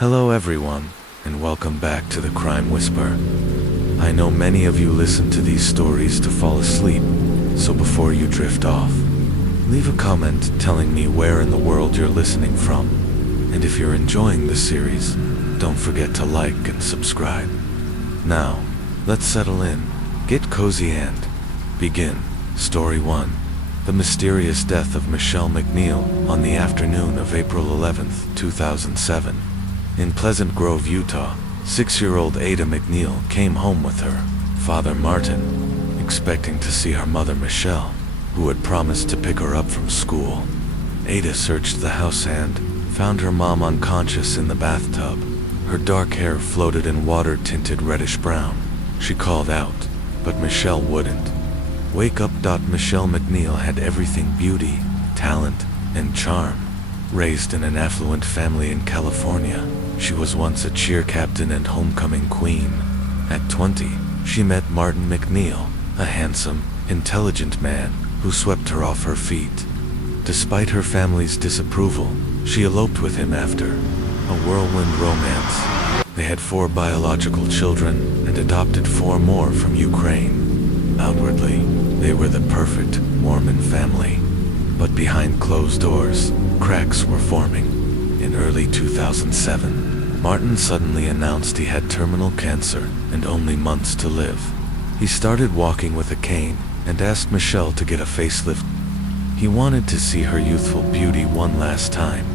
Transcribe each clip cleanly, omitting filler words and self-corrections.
Hello everyone, and welcome back to the Crime Whisper. I know many of you listen to these stories to fall asleep, so before you drift off, leave a comment telling me where in the world you're listening from. And if you're enjoying the series, don't forget to like and subscribe. Now, let's settle in, get cozy and begin. Story 1. The mysterious death of Michelle McNeil on the afternoon of April 11th, 2007. In Pleasant Grove, Utah, 6-year-old Ada McNeil came home with her father Martin, expecting to see her mother Michelle, who had promised to pick her up from school. Ada searched the house and found her mom unconscious in the bathtub. Her dark hair floated in water tinted reddish-brown. She called out, but Michelle wouldn't. Wake up. Michelle McNeil had everything: beauty, talent, and charm. Raised in an affluent family in California, she was once a cheer captain and homecoming queen. At 20, she met Martin McNeil, a handsome, intelligent man who swept her off her feet. Despite her family's disapproval, she eloped with him after a whirlwind romance. They had 4 biological children and adopted 4 more from Ukraine. Outwardly, they were the perfect Mormon family. But behind closed doors, cracks were forming. In early 2007, Martin suddenly announced he had terminal cancer and only months to live. He started walking with a cane and asked Michelle to get a facelift. He wanted to see her youthful beauty one last time.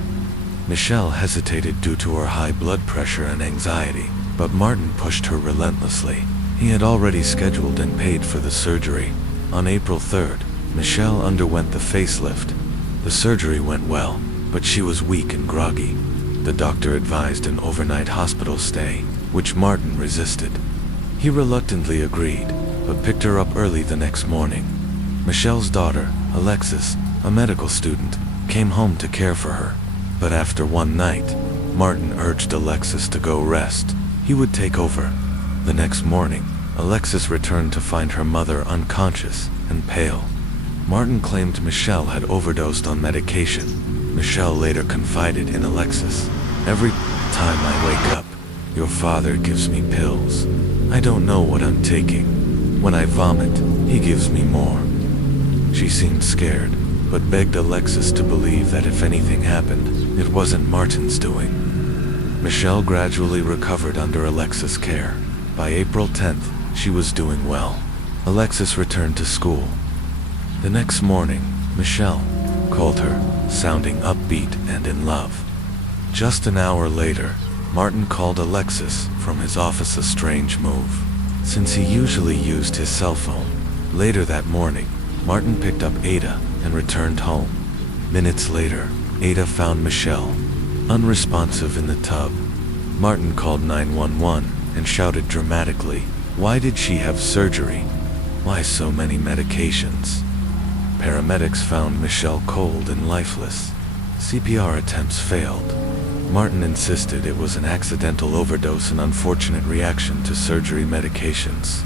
Michelle hesitated due to her high blood pressure and anxiety, but Martin pushed her relentlessly. He had already scheduled and paid for the surgery. On April 3rd, Michelle underwent the facelift. The surgery went well, but she was weak and groggy. The doctor advised an overnight hospital stay, which Martin resisted. He reluctantly agreed, but picked her up early the next morning. Michelle's daughter, Alexis, a medical student, came home to care for her. But after one night, Martin urged Alexis to go rest. He would take over. The next morning, Alexis returned to find her mother unconscious and pale. Martin claimed Michelle had overdosed on medication. Michelle later confided in Alexis, "Every time I wake up, your father gives me pills. I don't know what I'm taking. When I vomit, he gives me more." She seemed scared, but begged Alexis to believe that if anything happened, it wasn't Martin's doing. Michelle gradually recovered under Alexis' care. By April 10th, she was doing well. Alexis returned to school. The next morning, Michelle called her, sounding upbeat and in love. Just an hour later, Martin called Alexis from his office, a strange move, since he usually used his cell phone. Later that morning, Martin picked up Ada and returned home. Minutes later, Ada found Michelle unresponsive in the tub. Martin called 911 and shouted dramatically, "Why did she have surgery? Why so many medications?" Paramedics found Michelle cold and lifeless. CPR attempts failed. Martin insisted it was an accidental overdose and unfortunate reaction to surgery medications.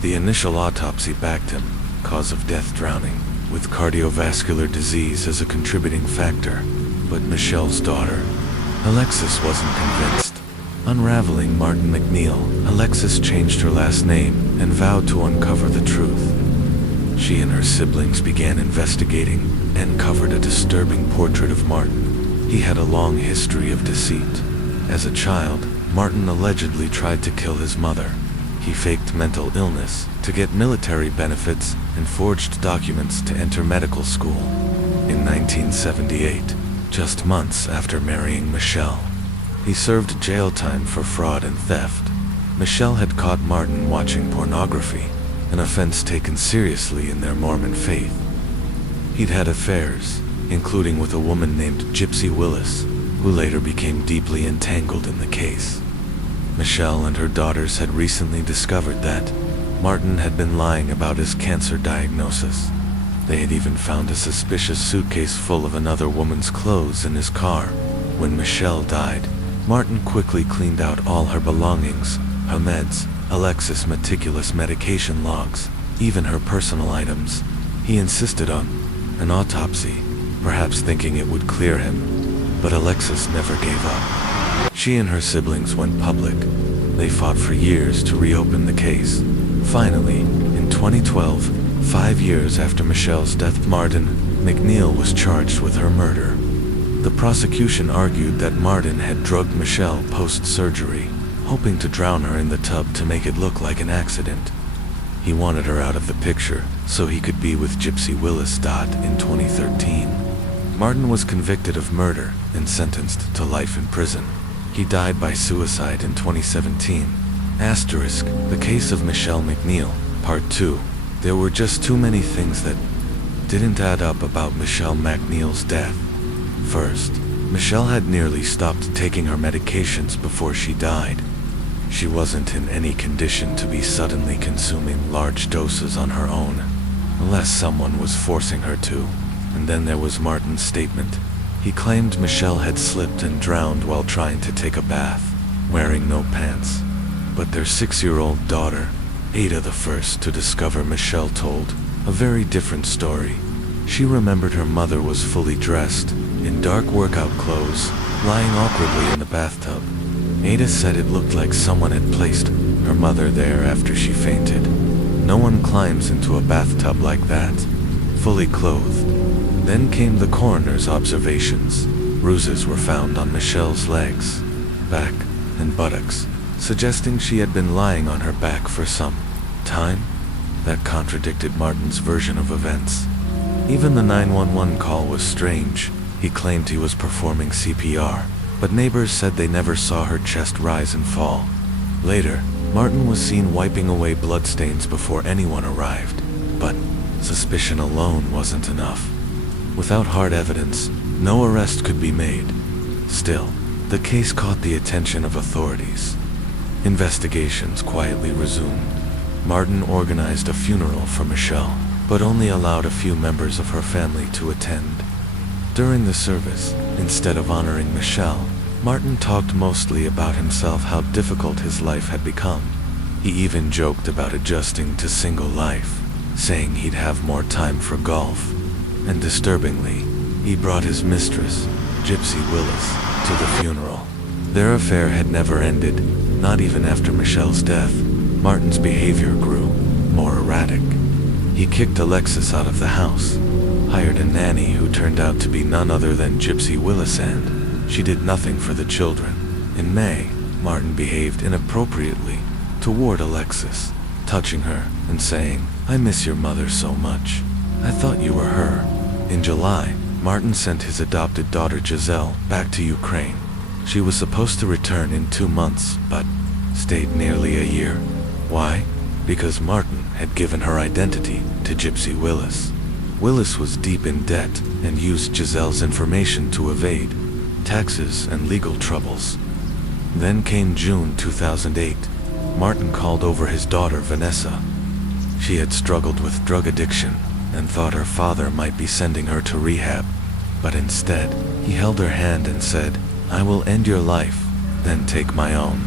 The initial autopsy backed him, cause of death drowning, with cardiovascular disease as a contributing factor. But Michelle's daughter, Alexis, wasn't convinced. Unraveling Martin McNeil, Alexis changed her last name and vowed to uncover the truth. She and her siblings began investigating and covered a disturbing portrait of Martin. He had a long history of deceit. As a child, Martin allegedly tried to kill his mother. He faked mental illness to get military benefits and forged documents to enter medical school. In 1978, just months after marrying Michelle, he served jail time for fraud and theft. Michelle had caught Martin watching pornography, an offense taken seriously in their Mormon faith. He'd had affairs, including with a woman named Gypsy Willis, who later became deeply entangled in the case. Michelle and her daughters had recently discovered that Martin had been lying about his cancer diagnosis. They had even found a suspicious suitcase full of another woman's clothes in his car. When Michelle died, Martin quickly cleaned out all her belongings, her meds, Alexis' meticulous medication logs, even her personal items. He insisted on an autopsy, perhaps thinking it would clear him, but Alexis never gave up. She and her siblings went public. They fought for years to reopen the case. Finally, in 2012, 5 years after Michelle's death, Martin McNeil was charged with her murder. The prosecution argued that Martin had drugged Michelle post-surgery, hoping to drown her in the tub to make it look like an accident. He wanted her out of the picture so he could be with Gypsy Willis. In 2013, Martin was convicted of murder and sentenced to life in prison. He died by suicide in 2017. The case of Michelle McNeil, Part 2. There were just too many things that didn't add up about Michelle McNeil's death. First, Michelle had nearly stopped taking her medications before she died. She wasn't in any condition to be suddenly consuming large doses on her own, unless someone was forcing her to. And then there was Martin's statement. He claimed Michelle had slipped and drowned while trying to take a bath, wearing no pants. But their 6-year-old daughter, Ada, the first to discover Michelle, told a very different story. She remembered her mother was fully dressed, in dark workout clothes, lying awkwardly in the bathtub. Ada said it looked like someone had placed her mother there after she fainted. No one climbs into a bathtub like that, fully clothed. Then came the coroner's observations. Bruises were found on Michelle's legs, back, and buttocks, suggesting she had been lying on her back for some time. That contradicted Martin's version of events. Even the 911 call was strange. He claimed he was performing CPR, but neighbors said they never saw her chest rise and fall. Later, Martin was seen wiping away bloodstains before anyone arrived, but suspicion alone wasn't enough. Without hard evidence, no arrest could be made. Still, the case caught the attention of authorities. Investigations quietly resumed. Martin organized a funeral for Michelle, but only allowed a few members of her family to attend. During the service, instead of honoring Michelle, Martin talked mostly about himself, how difficult his life had become. He even joked about adjusting to single life, saying he'd have more time for golf. And disturbingly, he brought his mistress, Gypsy Willis, to the funeral. Their affair had never ended, not even after Michelle's death. Martin's behavior grew more erratic. He kicked Alexis out of the house, hired a nanny who turned out to be none other than Gypsy Willis, and she did nothing for the children. In May, Martin behaved inappropriately toward Alexis, touching her and saying, "I miss your mother so much. I thought you were her." In July, Martin sent his adopted daughter Giselle back to Ukraine. She was supposed to return in 2 months, but stayed nearly a year. Why? Because Martin had given her identity to Gypsy Willis. Willis was deep in debt and used Giselle's information to evade taxes and legal troubles. Then came June 2008. Martin called over his daughter Vanessa. She had struggled with drug addiction and thought her father might be sending her to rehab, but instead, he held her hand and said, "I will end your life, then take my own."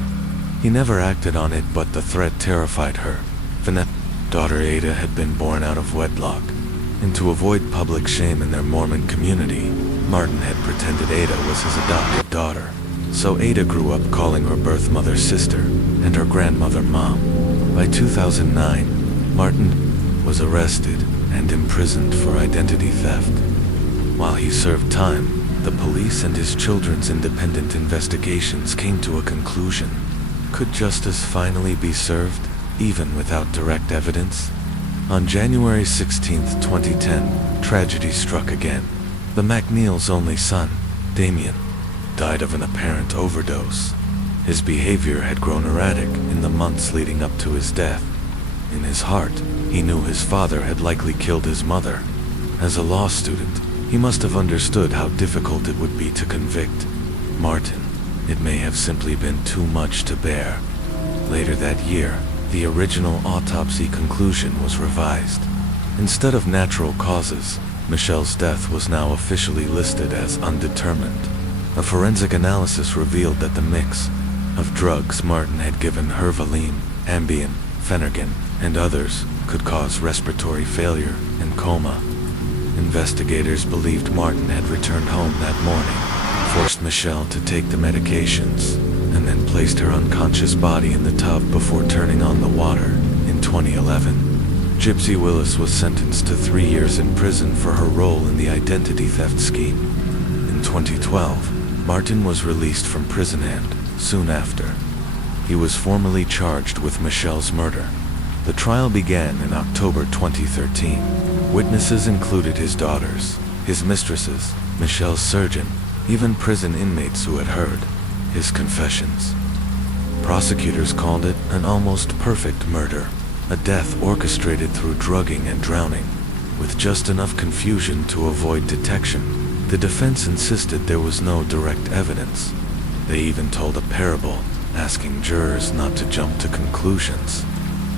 He never acted on it, but the threat terrified her. Vanessa's daughter Ada had been born out of wedlock, and to avoid public shame in their Mormon community, Martin had pretended Ada was his adopted daughter. So Ada grew up calling her birth mother sister and her grandmother mom. By 2009, Martin was arrested and imprisoned for identity theft. While he served time, the police and his children's independent investigations came to a conclusion. Could justice finally be served, even without direct evidence? On January 16, 2010, tragedy struck again. The McNeil's only son, Damien, died of an apparent overdose. His behavior had grown erratic in the months leading up to his death. In his heart, he knew his father had likely killed his mother. As a law student, he must have understood how difficult it would be to convict Martin. It may have simply been too much to bear. Later that year, the original autopsy conclusion was revised. Instead of natural causes, Michelle's death was now officially listed as undetermined. A forensic analysis revealed that the mix of drugs Martin had given her, Valium, Ambien, Phenergan, and others, could cause respiratory failure and coma. Investigators believed Martin had returned home that morning, forced Michelle to take the medications, and then placed her unconscious body in the tub before turning on the water. In 2011, Gypsy Willis was sentenced to 3 years in prison for her role in the identity theft scheme. In 2012, Martin was released from prison and, soon after, he was formally charged with Michelle's murder. The trial began in October 2013. Witnesses included his daughters, his mistresses, Michelle's surgeon, even prison inmates who had heard his confessions. Prosecutors called it an almost perfect murder, a death orchestrated through drugging and drowning, with just enough confusion to avoid detection. The defense insisted there was no direct evidence. They even told a parable, asking jurors not to jump to conclusions.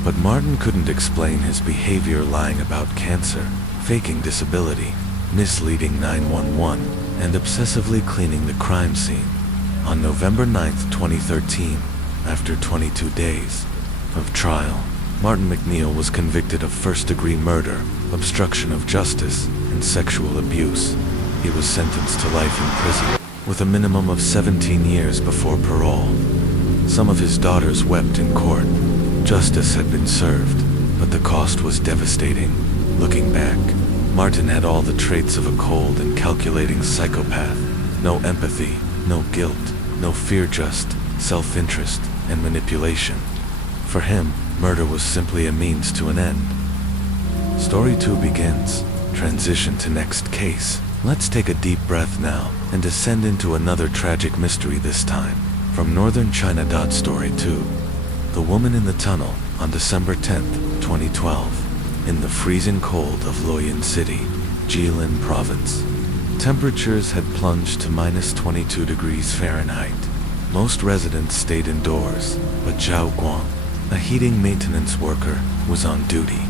But Martin couldn't explain his behavior, lying about cancer, faking disability, misleading 911, and obsessively cleaning the crime scene. On November 9, 2013, after 22 days of trial, Martin McNeil was convicted of first-degree murder, obstruction of justice, and sexual abuse. He was sentenced to life in prison, with a minimum of 17 years before parole. Some of his daughters wept in court. Justice had been served, but the cost was devastating. Looking back, Martin had all the traits of a cold and calculating psychopath. No empathy, no guilt, no fear, just self-interest and manipulation. For him, murder was simply a means to an end. Story 2 begins. Transition to next case. Let's take a deep breath now and descend into another tragic mystery, this time from northern China. Story 2. The woman in the tunnel on December 10, 2012, in the freezing cold of Luoyang City, Jilin Province. Temperatures had plunged to -22 degrees Fahrenheit. Most residents stayed indoors, but Zhao Guang, a heating maintenance worker, was on duty.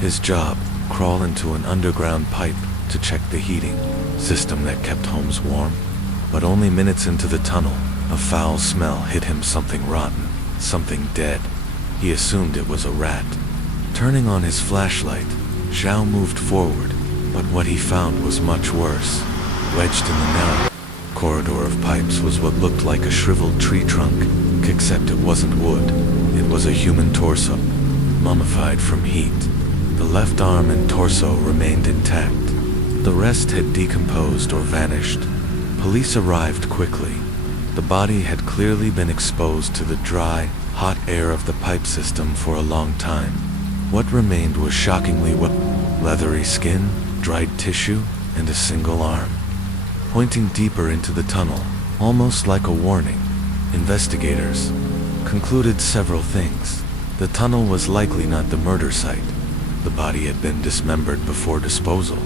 His job, crawl into an underground pipe to check the heating system that kept homes warm. But only minutes into the tunnel, a foul smell hit him, something rotten, something dead. He assumed it was a rat. Turning on his flashlight, Zhao moved forward, but what he found was much worse. Wedged in the narrow corridor of pipes was what looked like a shriveled tree trunk, except it wasn't wood. It was a human torso, mummified from heat. The left arm and torso remained intact. The rest had decomposed or vanished. Police arrived quickly. The body had clearly been exposed to the dry, hot air of the pipe system for a long time. What remained was shockingly wet, leathery skin, dried tissue, and a single arm. Pointing deeper into the tunnel, almost like a warning, investigators concluded several things. The tunnel was likely not the murder site. The body had been dismembered before disposal.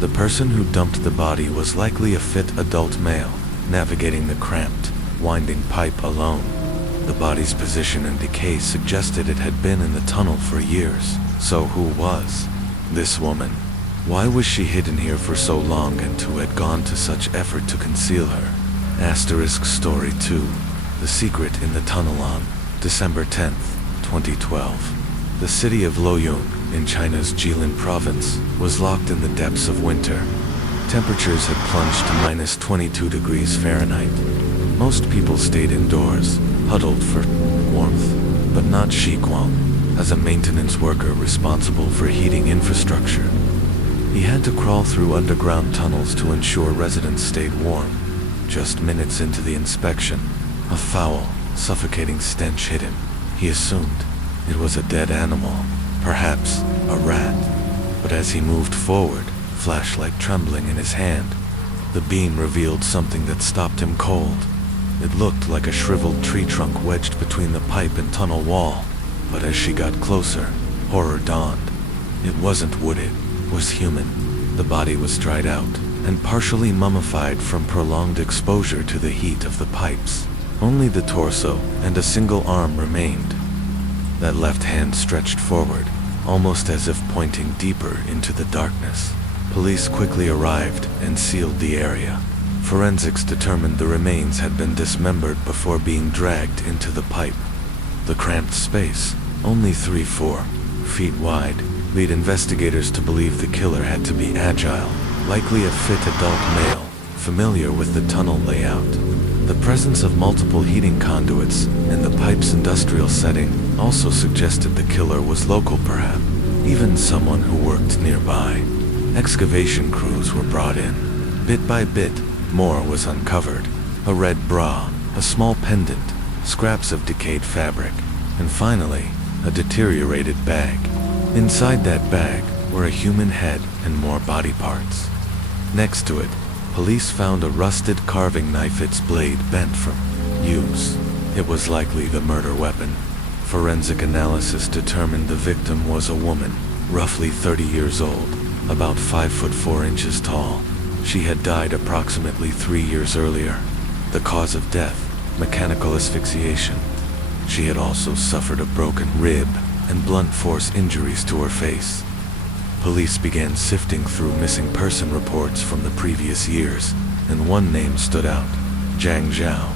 The person who dumped the body was likely a fit adult male, navigating the cramped, winding pipe alone. The body's position and decay suggested it had been in the tunnel for years. So who was this woman? Why was she hidden here for so long, and who had gone to such effort to conceal her? Story 2. The secret in the tunnel. On December 10th, 2012. The city of Luoyang, in China's Jilin province, was locked in the depths of winter. Temperatures had plunged to -22 degrees Fahrenheit. Most people stayed indoors, huddled for warmth, but not Shi Guang, as a maintenance worker responsible for heating infrastructure. He had to crawl through underground tunnels to ensure residents stayed warm. Just minutes into the inspection, a foul, suffocating stench hit him. He assumed it was a dead animal, perhaps a rat. But as he moved forward, flashlight trembling in his hand, the beam revealed something that stopped him cold. It looked like a shriveled tree trunk wedged between the pipe and tunnel wall. But as she got closer, horror dawned. It wasn't wood, it was human. The body was dried out and partially mummified from prolonged exposure to the heat of the pipes. Only the torso and a single arm remained. That left hand stretched forward, almost as if pointing deeper into the darkness. Police quickly arrived and sealed the area. Forensics determined the remains had been dismembered before being dragged into the pipe. The cramped space, only 3-4 feet wide, led investigators to believe the killer had to be agile, likely a fit adult male, familiar with the tunnel layout. The presence of multiple heating conduits and the pipe's industrial setting also suggested the killer was local perhaps, even someone who worked nearby. Excavation crews were brought in. Bit by bit, more was uncovered. A red bra, a small pendant, scraps of decayed fabric, and finally, a deteriorated bag. Inside that bag were a human head and more body parts. Next to it, police found a rusted carving knife, its blade bent from use. It was likely the murder weapon. Forensic analysis determined the victim was a woman, roughly 30 years old, about 5 foot 4 inches tall. She had died approximately 3 years earlier. The cause of death, mechanical asphyxiation. She had also suffered a broken rib and blunt force injuries to her face. Police began sifting through missing person reports from the previous years, and one name stood out: Zhang Zhao,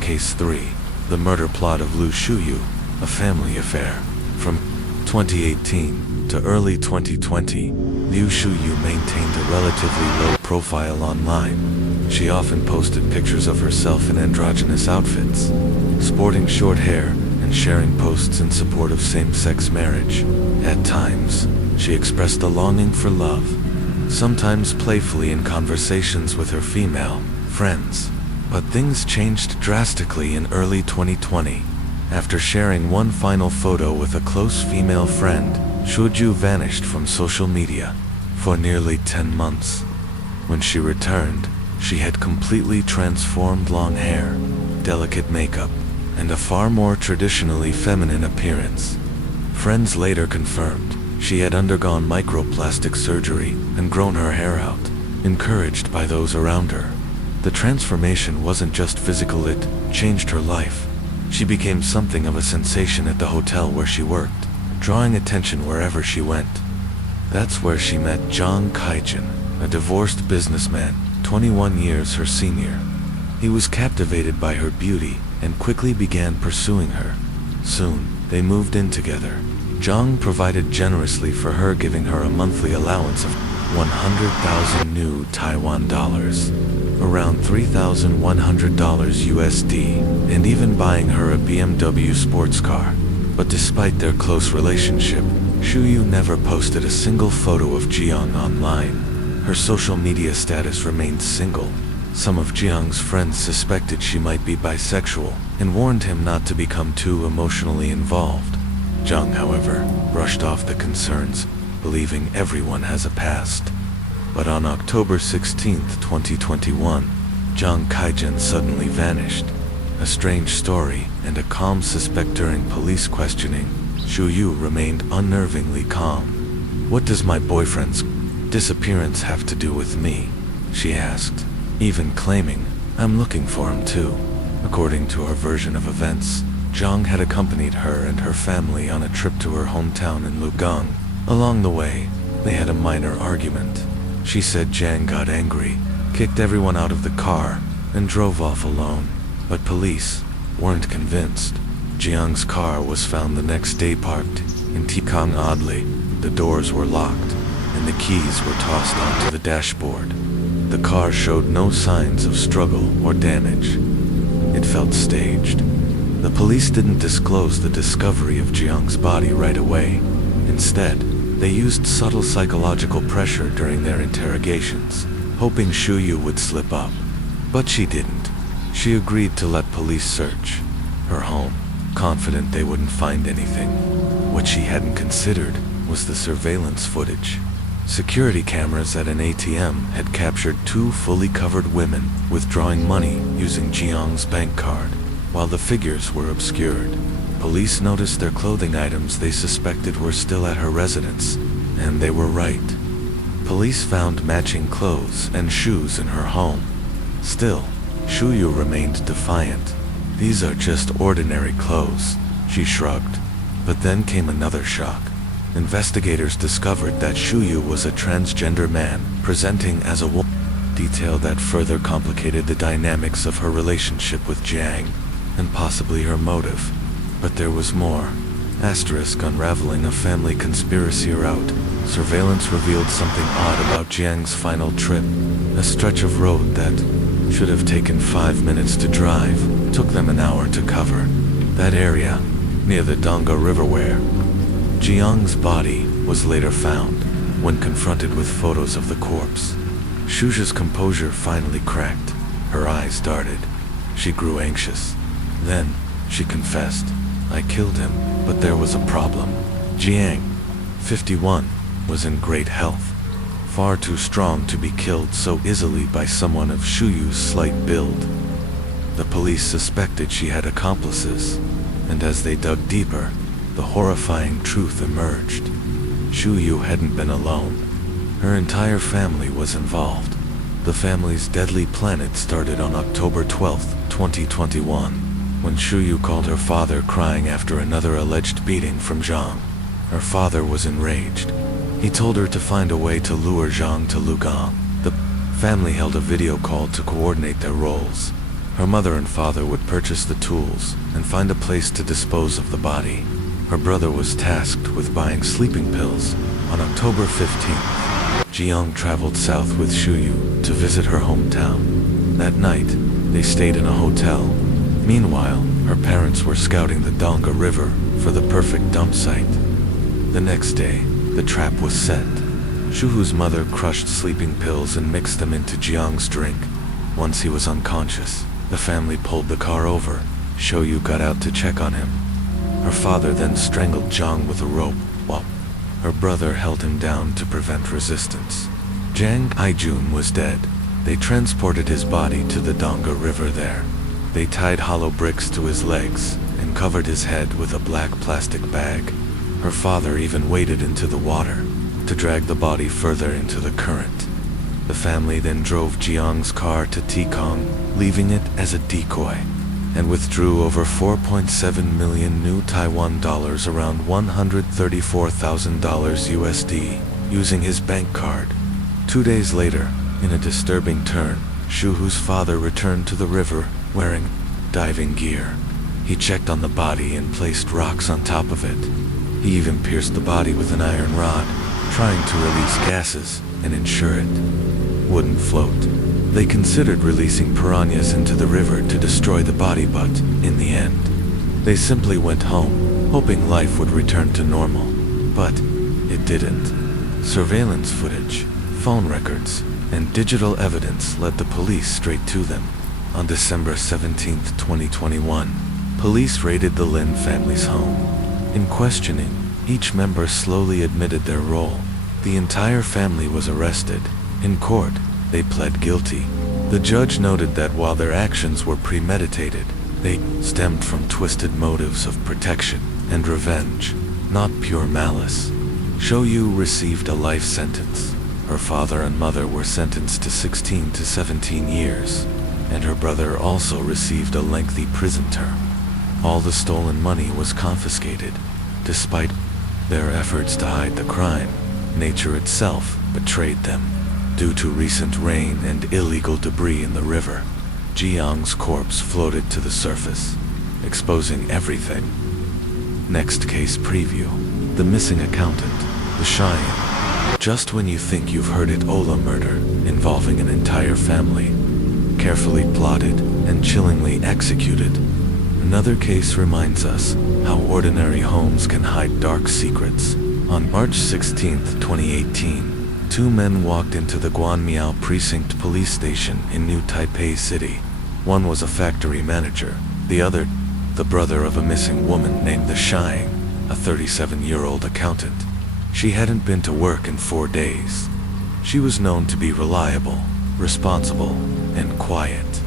* Case 3, the murder plot of Lu Shuyu, a family affair. From 2018 to early 2020, Liu Shuyu maintained a relatively low profile online. She often posted pictures of herself in androgynous outfits, sporting short hair and sharing posts in support of same-sex marriage. At times, she expressed a longing for love, sometimes playfully in conversations with her female friends. But things changed drastically in early 2020. After sharing one final photo with a close female friend, Shuju vanished from social media for nearly 10 months. When she returned, she had completely transformed: long hair, delicate makeup, and a far more traditionally feminine appearance. Friends later confirmed she had undergone microplastic surgery and grown her hair out, encouraged by those around her. The transformation wasn't just physical, it changed her life. She became something of a sensation at the hotel where she worked, drawing attention wherever she went. That's where she met Zhang Kaijin, a divorced businessman, 21 years her senior. He was captivated by her beauty and quickly began pursuing her. Soon, they moved in together. Zhang provided generously for her, giving her a monthly allowance of 100,000 new Taiwan dollars, around $3,100 USD, and even buying her a BMW sports car. But despite their close relationship, Shuyu never posted a single photo of Jiang online. Her social media status remained single. Some of Jiang's friends suspected she might be bisexual and warned him not to become too emotionally involved. Zhang, however, brushed off the concerns, believing everyone has a past. But on October 16, 2021, Zhang Kaijin suddenly vanished. A strange story and a calm suspect. During police questioning, Shuyu remained unnervingly calm. "What does my boyfriend's disappearance have to do with me?" she asked, even claiming, "I'm looking for him too." According to her version of events, Zhang had accompanied her and her family on a trip to her hometown in Lugang. Along the way, they had a minor argument. She said Zhang got angry, kicked everyone out of the car, and drove off alone. But police weren't convinced. Jiang's car was found the next day parked in Tikang. Oddly, the doors were locked, and the keys were tossed onto the dashboard. The car showed no signs of struggle or damage. It felt staged. The police didn't disclose the discovery of Jiang's body right away. Instead, they used subtle psychological pressure during their interrogations, hoping Shuyu would slip up. But she didn't. She agreed to let police search her home, confident they wouldn't find anything. What she hadn't considered was the surveillance footage. Security cameras at an ATM had captured 2 fully covered women withdrawing money using Jiang's bank card, while the figures were obscured. Police noticed their clothing items they suspected were still at her residence, and they were right. Police found matching clothes and shoes in her home. Still, Shuyu remained defiant. "These are just ordinary clothes," she shrugged. But then came another shock. Investigators discovered that Shuyu was a transgender man, presenting as a woman, detail that further complicated the dynamics of her relationship with Jiang, and possibly her motive. But there was more. Unraveling a family conspiracy route. surveillance revealed something odd about Jiang's final trip. A stretch of road that should have taken 5 minutes to drive took them an hour to cover. That area, near the Donga River where Jiang's body was later found, when confronted with photos of the corpse. Shuja's composure finally cracked. Her eyes darted. She grew anxious. Then, she confessed, "I killed him, but there was a problem." Jiang, 51, was in great health. Far too strong to be killed so easily by someone of Shuyu's slight build. The police suspected she had accomplices, and as they dug deeper, the horrifying truth emerged. Shuyu hadn't been alone. Her entire family was involved. The family's deadly planet started on October 12, 2021, when Shuyu called her father crying after another alleged beating from Zhang. Her father was enraged. He told her to find a way to lure Zhang to Lugang. The family held a video call to coordinate their roles. Her mother and father would purchase the tools and find a place to dispose of the body. Her brother was tasked with buying sleeping pills. On October 15th, Jiang traveled south with Shuyu to visit her hometown. That night, they stayed in a hotel. Meanwhile, her parents were scouting the Donga River for the perfect dump site. The next day, the trap was set. Shuhu's mother crushed sleeping pills and mixed them into Jiang's drink. Once he was unconscious, the family pulled the car over. Shuyu got out to check on him. Her father then strangled Jiang with a rope, while her brother held him down to prevent resistance. Jiang Aijun was dead. They transported his body to the Donga River there. They tied hollow bricks to his legs and covered his head with a black plastic bag. Her father even waded into the water to drag the body further into the current. The family then drove Jiang's car to Tikong, leaving it as a decoy, and withdrew over 4.7 million new Taiwan dollars, around $134,000 USD, using his bank card. 2 days later, in a disturbing turn, Shuhu's father returned to the river wearing diving gear. He checked on the body and placed rocks on top of it. He even pierced the body with an iron rod, trying to release gases and ensure it wouldn't float. They considered releasing piranhas into the river to destroy the body, but in the end, they simply went home, hoping life would return to normal. But it didn't. Surveillance footage, phone records, and digital evidence led the police straight to them. On December 17, 2021, police raided the Lin family's home. In questioning, each member slowly admitted their role. The entire family was arrested. In court, they pled guilty. The judge noted that while their actions were premeditated, they stemmed from twisted motives of protection and revenge, not pure malice. Shoyu received a life sentence. Her father and mother were sentenced to 16 to 17 years, and her brother also received a lengthy prison term. All the stolen money was confiscated. Despite their efforts to hide the crime, nature itself betrayed them. Due to recent rain and illegal debris in the river, Jiang's corpse floated to the surface, exposing everything. Next case preview: the missing accountant, the Cheyenne. Just when you think you've heard it, Ola murder, involving an entire family, carefully plotted and chillingly executed. Another case reminds us how ordinary homes can hide dark secrets. On March 16, 2018, 2 men walked into the Guanmiao Precinct Police Station in New Taipei City. One was a factory manager, the other, the brother of a missing woman named the Shang, a 37-year-old accountant. She hadn't been to work in 4 days. She was known to be reliable, responsible, and quiet.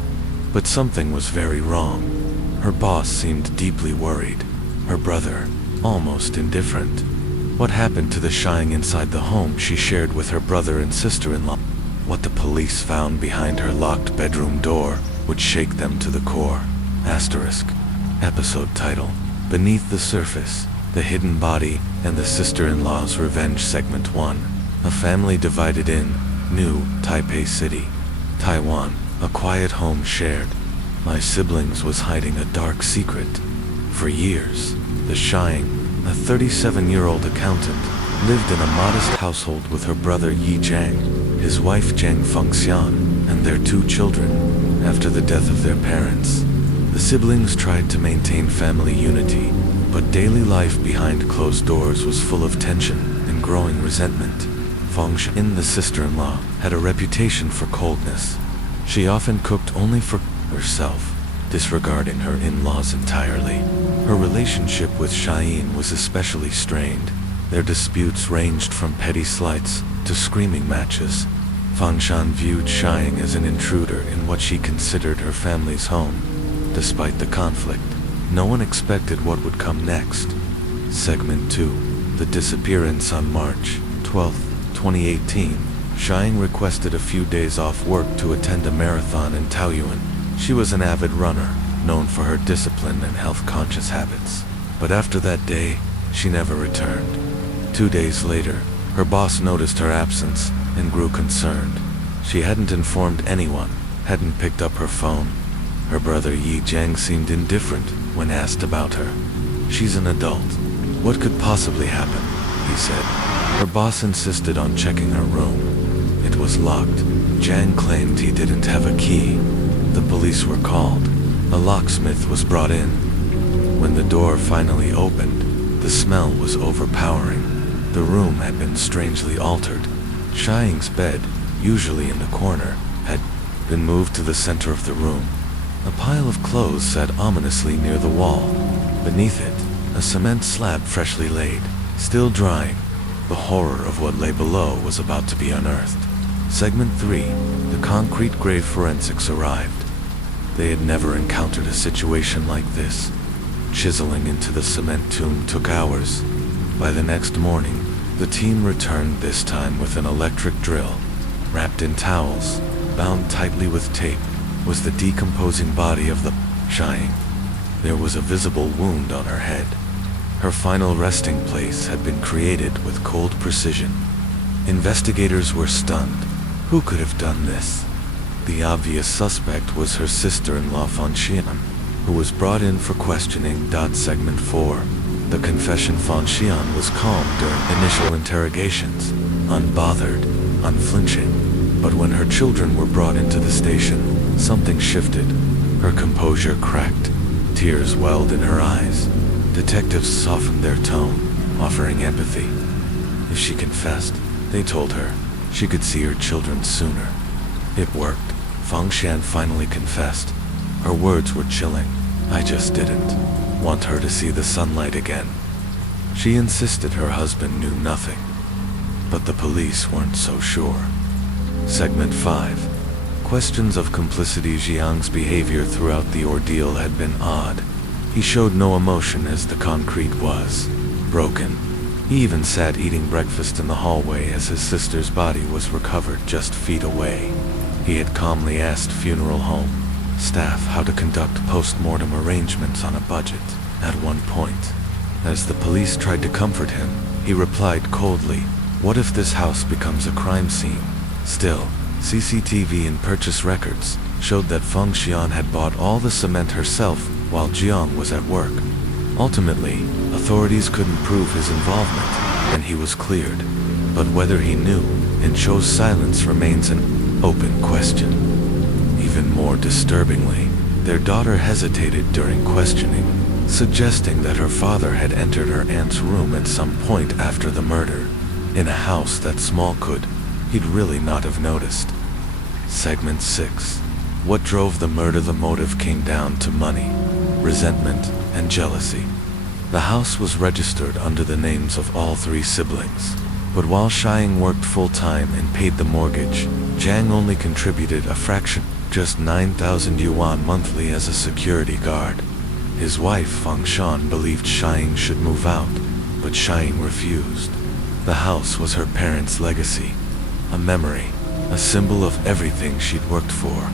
But something was very wrong. Her boss seemed deeply worried. Her brother, almost indifferent. What happened to the Shang inside the home she shared with her brother and sister-in-law? What the police found behind her locked bedroom door would shake them to the core. Asterisk. Episode title: Beneath the Surface, The Hidden Body and the Sister-in-Law's Revenge. Segment 1. A family divided in New Taipei City, Taiwan. A quiet home shared. My siblings was hiding a dark secret. For years, the Shang, a 37-year-old accountant, lived in a modest household with her brother Yi Jiang, his wife Jiang Fengxian, and their 2 children. After the death of their parents, the siblings tried to maintain family unity, but daily life behind closed doors was full of tension and growing resentment. Fengxian, the sister-in-law, had a reputation for coldness. She often cooked only for herself, disregarding her in-laws entirely. Her relationship with Xiang was especially strained. Their disputes ranged from petty slights to screaming matches. Fengxian viewed Xiang as an intruder in what she considered her family's home. Despite the conflict, no one expected what would come next. Segment 2. The disappearance. On March 12, 2018, Xiang requested a few days off work to attend a marathon in Taoyuan. She was an avid runner, known for her discipline and health-conscious habits. But after that day, she never returned. 2 days later, her boss noticed her absence and grew concerned. She hadn't informed anyone, hadn't picked up her phone. Her brother Yi Jiang seemed indifferent when asked about her. "She's an adult. What could possibly happen?" he said. Her boss insisted on checking her room. It was locked. Jiang claimed he didn't have a key. The police were called. A locksmith was brought in. When the door finally opened, the smell was overpowering. The room had been strangely altered. Xiang's bed, usually in the corner, had been moved to the center of the room. A pile of clothes sat ominously near the wall. Beneath it, a cement slab freshly laid, still drying. The horror of what lay below was about to be unearthed. Segment 3. The concrete grave forensics arrived. They had never encountered a situation like this. Chiseling into the cement tomb took hours. By the next morning, the team returned, this time with an electric drill. Wrapped in towels, bound tightly with tape, was the decomposing body of the Xiang. There was a visible wound on her head. Her final resting place had been created with cold precision. Investigators were stunned. Who could have done this? The obvious suspect was her sister-in-law Fengxian, who was brought in for questioning. Segment 4. The confession. Fengxian was calm during initial interrogations, unbothered, unflinching. But when her children were brought into the station, something shifted. Her composure cracked. Tears welled in her eyes. Detectives softened their tone, offering empathy. If she confessed, they told her, she could see her children sooner. It worked. Fengxian finally confessed. Her words were chilling. "I just didn't want her to see the sunlight again." She insisted her husband knew nothing. But the police weren't so sure. Segment 5. Questions of complicity. Jiang's behavior throughout the ordeal had been odd. He showed no emotion as the concrete was broken. He even sat eating breakfast in the hallway as his sister's body was recovered just feet away. He had calmly asked funeral home staff how to conduct post-mortem arrangements on a budget. At one point, as the police tried to comfort him, he replied coldly, "What if this house becomes a crime scene?" Still, CCTV and purchase records showed that Fengxian had bought all the cement herself while Jiang was at work. Ultimately, authorities couldn't prove his involvement, and he was cleared. But whether he knew and chose silence remains an open question. Even more disturbingly, their daughter hesitated during questioning, suggesting that her father had entered her aunt's room at some point after the murder. In a house that small, he'd really not have noticed. Segment 6. What drove the murder? The motive came down to money, resentment, and jealousy. The house was registered under the names of all 3 siblings. But while Xiang worked full-time and paid the mortgage, Jiang only contributed a fraction, just 9,000 yuan monthly as a security guard. His wife Fengxian believed Xiang should move out, but Xiang refused. The house was her parents' legacy, a memory, a symbol of everything she'd worked for.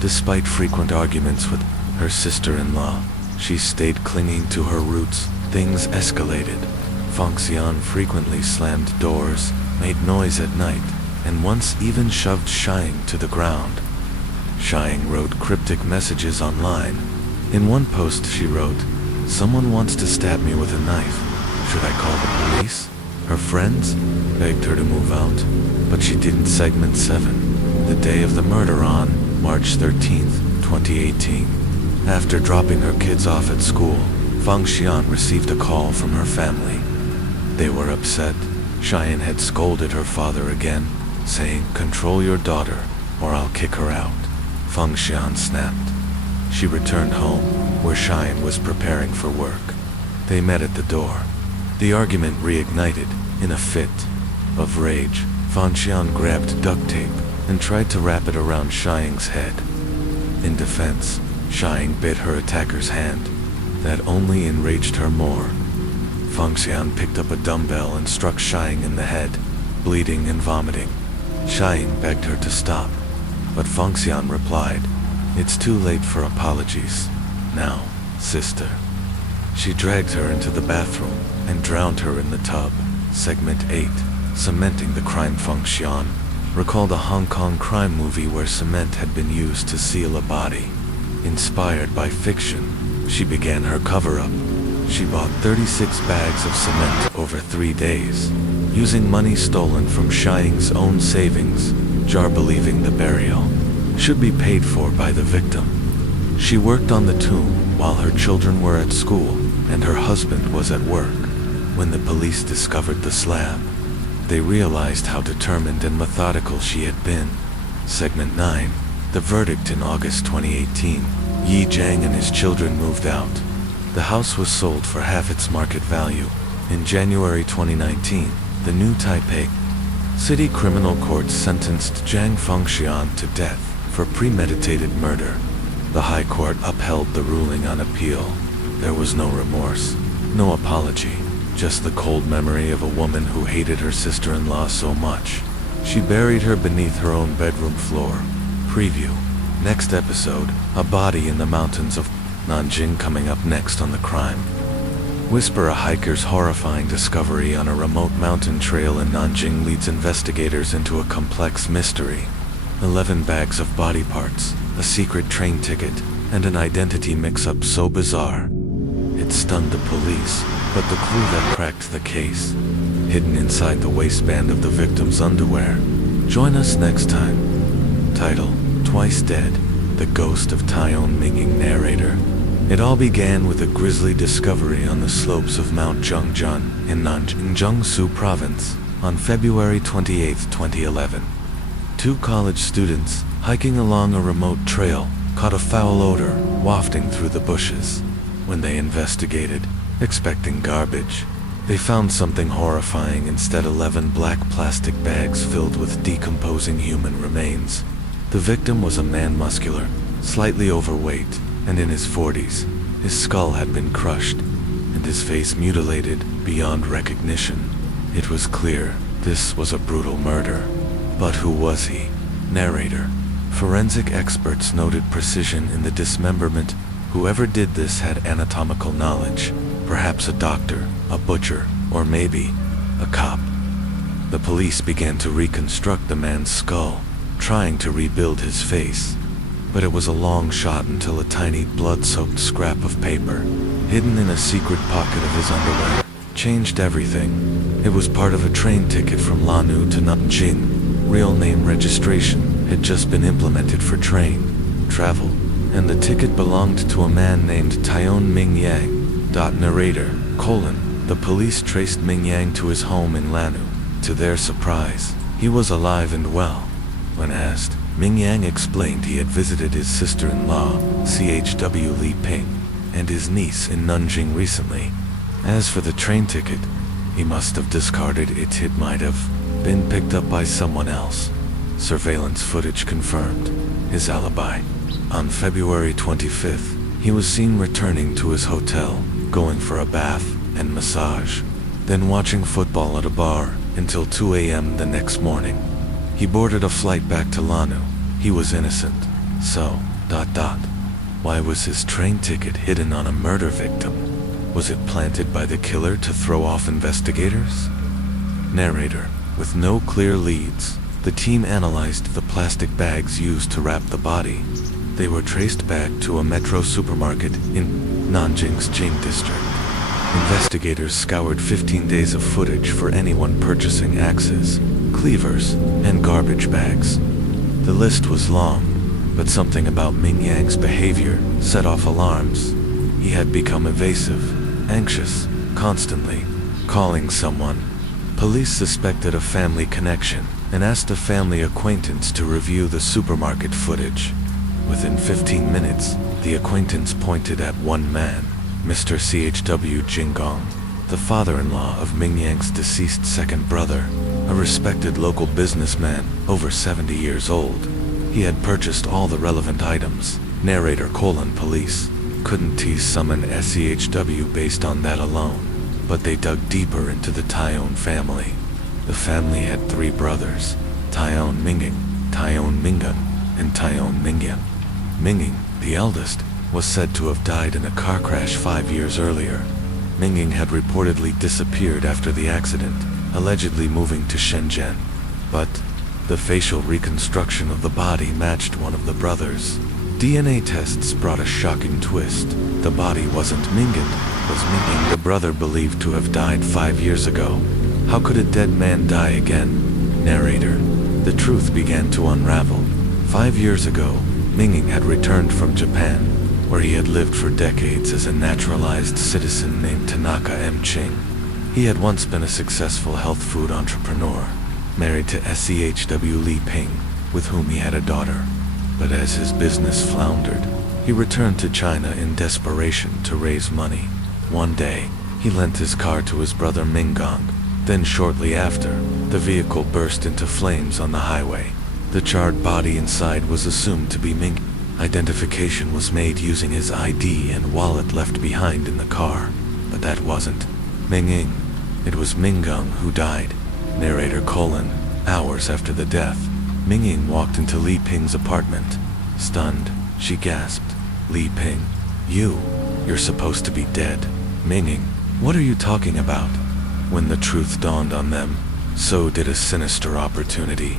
Despite frequent arguments with her sister-in-law, she stayed clinging to her roots. Things escalated. Fengxian frequently slammed doors, made noise at night, and once even shoved Xiang to the ground. Xiang wrote cryptic messages online. In one post she wrote, "Someone wants to stab me with a knife. Should I call the police?" Her friends begged her to move out, but she didn't. Segment 7. The day of the murder on March 13th, 2018. After dropping her kids off at school, Feng Xian received a call from her family. They were upset. Cheyenne had scolded her father again, saying, "Control your daughter, or I'll kick her out." Feng Xian snapped. She returned home, where Cheyenne was preparing for work. They met at the door. The argument reignited. In a fit of rage, Feng Xian grabbed duct tape and tried to wrap it around Cheyenne's head. In defense, Cheyenne bit her attacker's hand. That only enraged her more. Feng Xian picked up a dumbbell and struck Cheyenne in the head, bleeding and vomiting. Cheyenne begged her to stop, but Feng Xian replied, "It's too late for apologies. Now, sister." She dragged her into the bathroom and drowned her in the tub. Segment 8. Cementing the crime. Feng Xian recalled a Hong Kong crime movie where cement had been used to seal a body. Inspired by fiction, she began her cover-up. She bought 36 bags of cement over 3 days, using money stolen from Cheyenne's own savings jar, believing the burial should be paid for by the victim. She worked on the tomb while her children were at school and her husband was at work. When the police discovered the slab, they realized how determined and methodical she had been. Segment 9. The verdict. In August 2018, Yi Jiang and his children moved out. The house was sold for half its market value. In January 2019, the new Taipei City Criminal Court sentenced Jiang Fengxian to death for premeditated murder. The High Court upheld the ruling on appeal. There was no remorse, no apology, just the cold memory of a woman who hated her sister-in-law so much, she buried her beneath her own bedroom floor. Preview. Next episode, a body in the mountains of Nanjing. Coming up next on The Crime Whisper. A hiker's horrifying discovery on a remote mountain trail in Nanjing leads investigators into a complex mystery. 11 bags of body parts, a secret train ticket, and an identity mix-up so bizarre it stunned the police, but the clue that cracked the case, hidden inside the waistband of the victim's underwear. Join us next time. Title: Twice Dead, the Ghost of Tyone Mingying. Narrator. It all began with a grisly discovery on the slopes of Mount Zhongjun in Nanjing, Jiangsu Province, on February 28, 2011. 2 college students, hiking along a remote trail, caught a foul odor wafting through the bushes. When they investigated, expecting garbage, they found something horrifying instead. 11 black plastic bags filled with decomposing human remains. The victim was a man, muscular, slightly overweight, and in his 40s. His skull had been crushed, and his face mutilated beyond recognition. It was clear this was a brutal murder. But who was he? Narrator. Forensic experts noted precision in the dismemberment. Whoever did this had anatomical knowledge. Perhaps a doctor, a butcher, or maybe a cop. The police began to reconstruct the man's skull, trying to rebuild his face. But it was a long shot until a tiny blood-soaked scrap of paper, hidden in a secret pocket of his underwear, changed everything. It was part of a train ticket from Lanu to Nanjing. Real name registration had just been implemented for train travel, and the ticket belonged to a man named Tyone Mingyang. Narrator: The police traced Mingyang to his home in Lanu. To their surprise, he was alive and well. When asked, Mingyang explained he had visited his sister-in-law, CHW Li Ping, and his niece in Nanjing recently. As for the train ticket, he must have discarded it. It might have been picked up by someone else. Surveillance footage confirmed his alibi. On February 25th, he was seen returning to his hotel, going for a bath and massage, then watching football at a bar until 2 a.m. the next morning. He boarded a flight back to Lanu. He was innocent. So, why was his train ticket hidden on a murder victim? Was it planted by the killer to throw off investigators? Narrator. With no clear leads, the team analyzed the plastic bags used to wrap the body. They were traced back to a metro supermarket in Nanjing's Jing district. Investigators scoured 15 days of footage for anyone purchasing axes, cleavers, and garbage bags. The list was long, but something about Ming Yang's behavior set off alarms. He had become evasive, anxious, constantly calling someone. Police suspected a family connection and asked a family acquaintance to review the supermarket footage. Within 15 minutes, the acquaintance pointed at one man, Mr. CHW Jinggong, the father-in-law of Ming Yang's deceased second brother, a respected local businessman over 70 years old. He had purchased all the relevant items. Narrator: Police couldn't summon SCHW based on that alone, but they dug deeper into the Tyone family. The family had 3 brothers, Tyone Minging, Tyone Mingun, and Tyone Mingyan. Minging, the eldest, was said to have died in a car crash 5 years earlier. Minging had reportedly disappeared after the accident, allegedly moving to Shenzhen. But the facial reconstruction of the body matched one of the brothers. DNA tests brought a shocking twist. The body wasn't Mingin, it was Minging, the brother believed to have died 5 years ago. How could a dead man die again? Narrator: the truth began to unravel. 5 years ago, Minging had returned from Japan, where he had lived for decades as a naturalized citizen named Tanaka M. Ching. He had once been a successful health food entrepreneur, married to SCHW Li Ping, with whom he had a daughter. But as his business floundered, he returned to China in desperation to raise money. One day, he lent his car to his brother Minggong. Then shortly after, the vehicle burst into flames on the highway. The charred body inside was assumed to be Ming. Identification was made using his ID and wallet left behind in the car. But that wasn't Minging. It was Minggong who died. Narrator: hours after the death, Minging walked into Li Ping's apartment. Stunned, she gasped, "Li Ping, you're supposed to be dead." Minging: "What are you talking about?" When the truth dawned on them, so did a sinister opportunity.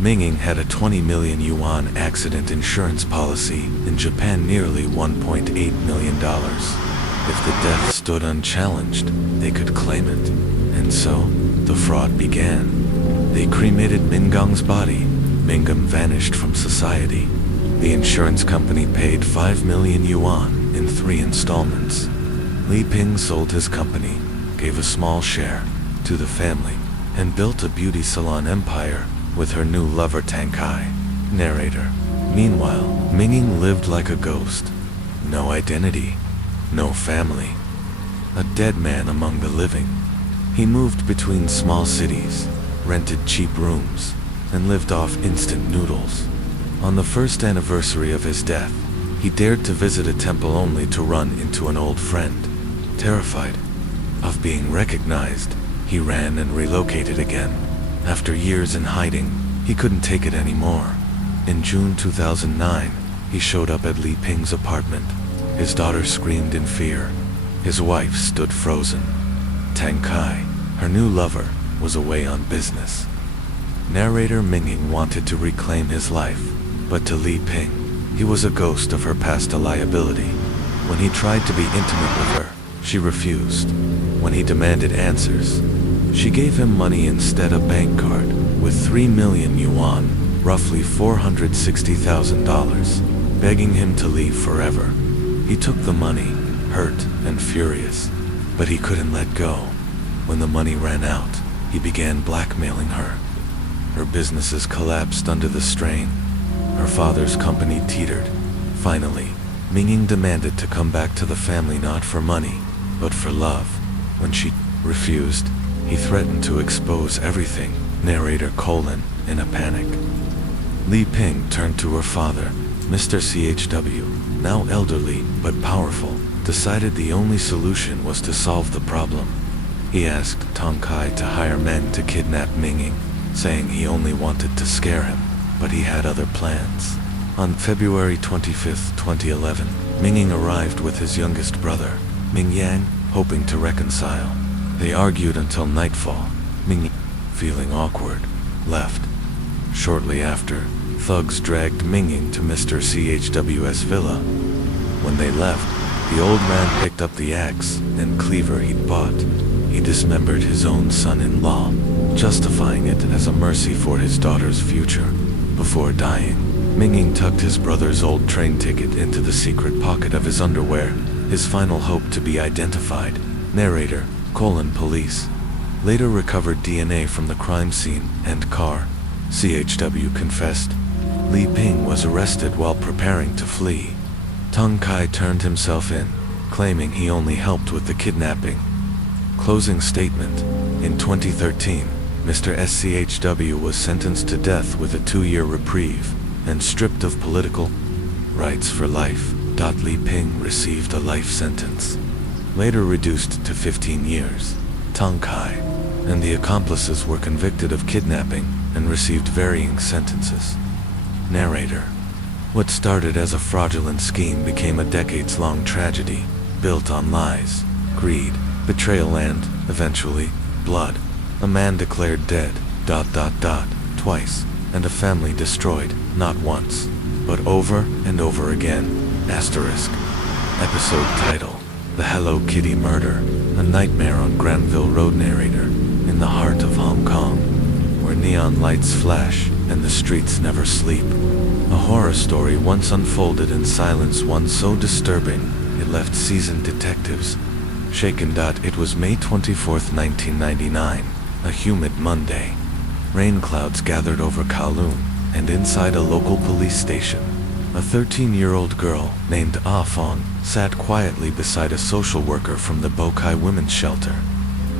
Minging had a 20 million yuan accident insurance policy in Japan, nearly $1.8 million. If the death stood unchallenged, they could claim it. And so, the fraud began. They cremated Minggong's body. Minggong vanished from society. The insurance company paid 5 million yuan in 3 installments. Li Ping sold his company, gave a small share to the family, and built a beauty salon empire with her new lover Tankai. Narrator: meanwhile, Minging lived like a ghost. No identity, no family. A dead man among the living. He moved between small cities, rented cheap rooms, and lived off instant noodles. On the first anniversary of his death, he dared to visit a temple only to run into an old friend. Terrified of being recognized, he ran and relocated again. After years in hiding, he couldn't take it anymore. In June 2009, he showed up at Li Ping's apartment. His daughter screamed in fear. His wife stood frozen. Tankai, her new lover, was away on business. Narrator: Minging wanted to reclaim his life, but to Li Ping, he was a ghost of her past liability. When he tried to be intimate with her, she refused. When he demanded answers, she gave him money instead, a bank card with 3 million yuan, roughly $460,000, begging him to leave forever. He took the money, hurt and furious, but he couldn't let go. When the money ran out, he began blackmailing her. Her businesses collapsed under the strain. Her father's company teetered. Finally, Minging demanded to come back to the family, not for money, but for love. When she refused, he threatened to expose everything. Narrator: in a panic. Li Ping turned to her father. Mr. CHW, now elderly but powerful, decided the only solution was to solve the problem. He asked Tankai to hire men to kidnap Minging, saying he only wanted to scare him, but he had other plans. On February 25, 2011, Minging arrived with his youngest brother, Ming Yang, hoping to reconcile. They argued until nightfall. Ming, feeling awkward, left. Shortly after, thugs dragged Minging to Mr. CHW's villa. When they left, The old man picked up the axe and cleaver he'd bought. He dismembered his own son-in-law, justifying it as a mercy for his daughter's future. Before dying, Minging tucked his brother's old train ticket into the secret pocket of his underwear, his final hope to be identified. Narrator, police. Later recovered DNA from the crime scene and car. CHW confessed. Li Ping was arrested while preparing to flee. Tung Kai turned himself in, claiming he only helped with the kidnapping. Closing statement. In 2013, Mr. SCHW was sentenced to death with a 2-year reprieve and stripped of political rights for life. Li Ping received a life sentence, later reduced to 15 years. Tung Kai and the accomplices were convicted of kidnapping and received varying sentences. Narrator. What started as a fraudulent scheme became a decades-long tragedy, built on lies, greed, betrayal and, eventually, blood. A man declared dead, twice, and a family destroyed, not once, but over and over again. Asterisk. Episode title: The Hello Kitty Murder, a nightmare on Granville Road. Narrator. In the heart of Hong Kong, where neon lights flash and the streets never sleep, a horror story once unfolded in silence, one so disturbing it left seasoned detectives shaken. It was May 24th, 1999, a humid Monday. Rain clouds gathered over Kowloon, and inside a local police station, a 13-year-old girl named Ah Fong sat quietly beside a social worker from the Bokai Women's Shelter.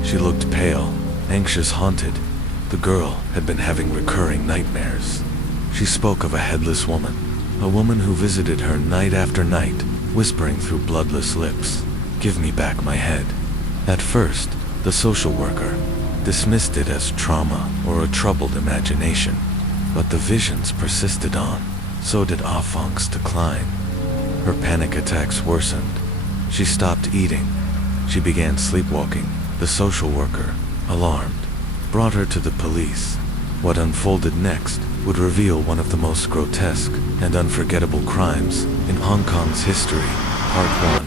She looked pale, anxious, haunted. The girl had been having recurring nightmares. She spoke of a headless woman, a woman who visited her night after night, whispering through bloodless lips, "Give me back my head." At first, the social worker dismissed it as trauma or a troubled imagination, but the visions persisted on. So did Ah Fong's decline. Her panic attacks worsened. She stopped eating. She began sleepwalking. The social worker, alarmed, brought her to the police. What unfolded next would reveal one of the most grotesque and unforgettable crimes in Hong Kong's history. Part 1.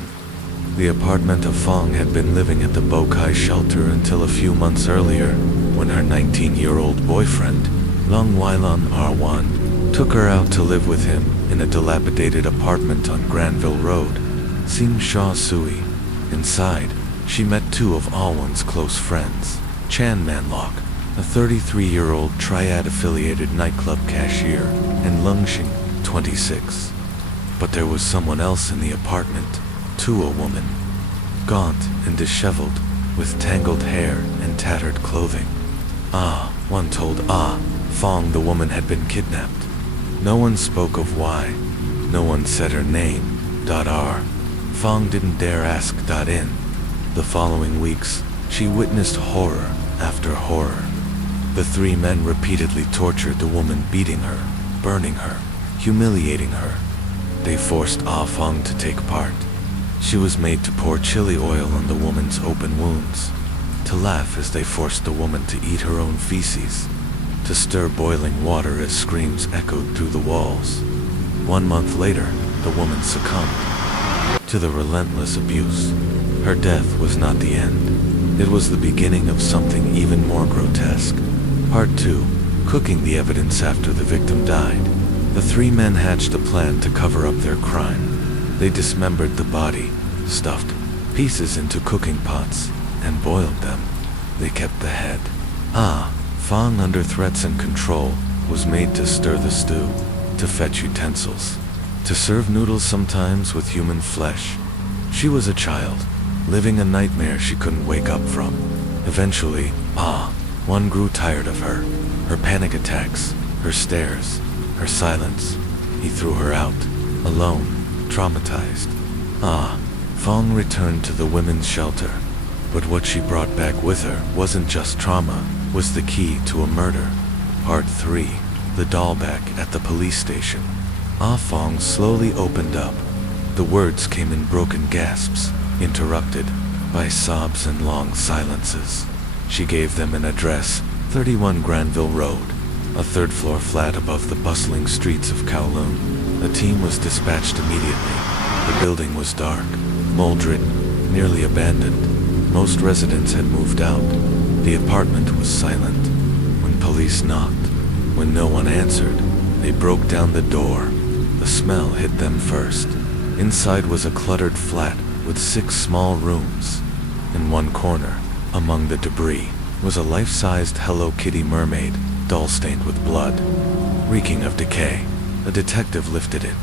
The apartment of Fong had been living at the Bokai shelter until a few months earlier, when her 19-year-old boyfriend, Long Wailan R1, took her out to live with him in a dilapidated apartment on Granville Road, Sim Sha Sui. Inside, she met two of Alwan's close friends, Chan Manlock, a 33-year-old Triad-affiliated nightclub cashier, and Lung Xing, 26. But there was someone else in the apartment, too, a woman, gaunt and disheveled, with tangled hair and tattered clothing. One told Fong the woman had been kidnapped. No one spoke of why. No one said her name. Fong didn't dare ask. In the following weeks, she witnessed horror after horror. The three men repeatedly tortured the woman, beating her, burning her, humiliating her. They forced Ah Fong to take part. She was made to pour chili oil on the woman's open wounds, to laugh as they forced the woman to eat her own feces, to stir boiling water as screams echoed through the walls. 1 month later, the woman succumbed to the relentless abuse. Her death was not the end. It was the beginning of something even more grotesque. Part 2. Cooking the evidence after the victim died. The three men hatched a plan to cover up their crime. They dismembered the body, stuffed pieces into cooking pots, and boiled them. They kept the head. Fong, under threats and control, was made to stir the stew, to fetch utensils, to serve noodles sometimes with human flesh. She was a child, living a nightmare she couldn't wake up from. Eventually, one grew tired of her, her panic attacks, her stares, her silence. He threw her out, alone, traumatized. Fong returned to the women's shelter, but what she brought back with her wasn't just trauma, was the key to a murder. Part 3. The dollback at the police station. Ah Fong slowly opened up. The words came in broken gasps, interrupted by sobs and long silences. She gave them an address, 31 Granville Road, a third-floor flat above the bustling streets of Kowloon. A team was dispatched immediately. The building was dark, mold-ridden, nearly abandoned. Most residents had moved out. The apartment was silent. When police knocked, when no one answered, they broke down the door. The smell hit them first. Inside was a cluttered flat with 6 small rooms. In one corner, among the debris, was a life-sized Hello Kitty mermaid, dull-stained with blood, reeking of decay. A detective lifted it.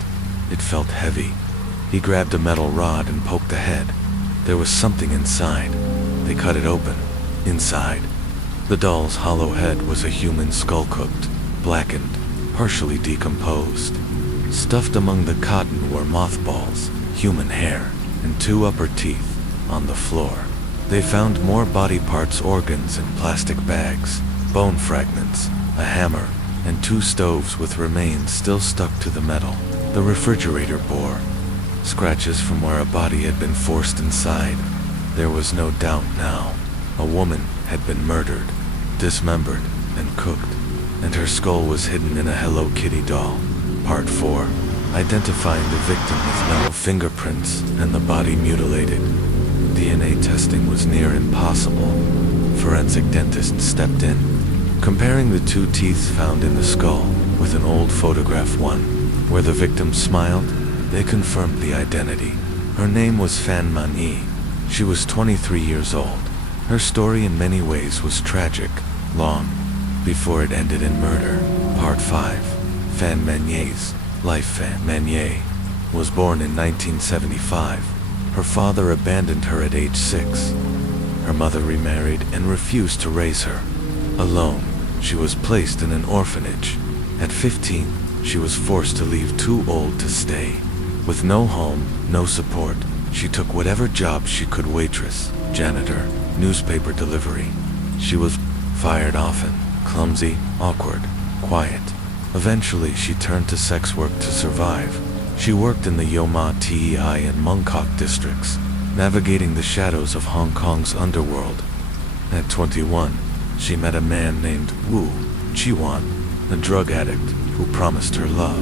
It felt heavy. He grabbed a metal rod and poked the head. There was something inside. They cut it open. Inside, the doll's hollow head was a human skull, cooked, blackened, partially decomposed. Stuffed among the cotton were mothballs, human hair, and 2 upper teeth. On the floor, they found more body parts, organs, and plastic bags, bone fragments, a hammer, and 2 stoves with remains still stuck to the metal. The refrigerator bore scratches from where a body had been forced inside. There was no doubt now. A woman had been murdered, dismembered, and cooked, and her skull was hidden in a Hello Kitty doll. Part 4. Identifying the victim with no fingerprints and the body mutilated. DNA testing was near impossible. Forensic dentists stepped in, comparing the 2 teeth found in the skull with an old photograph one, where the victim smiled. They confirmed the identity. Her name was Fan Man-yi. She was 23 years old. Her story in many ways was tragic, long before it ended in murder. Part 5. Fan Man-yi's life. Fan Man-yi was born in 1975. Her father abandoned her at age 6. Her mother remarried and refused to raise her. Alone, she was placed in an orphanage. At 15, she was forced to leave, too old to stay. With no home, no support, she took whatever job she could: waitress, janitor, newspaper delivery. She was fired often, clumsy, awkward, quiet. Eventually, she turned to sex work to survive. She worked in the Yoma Tei and Mongkok districts, navigating the shadows of Hong Kong's underworld. At 21, she met a man named Wu Chiwan, a drug addict who promised her love.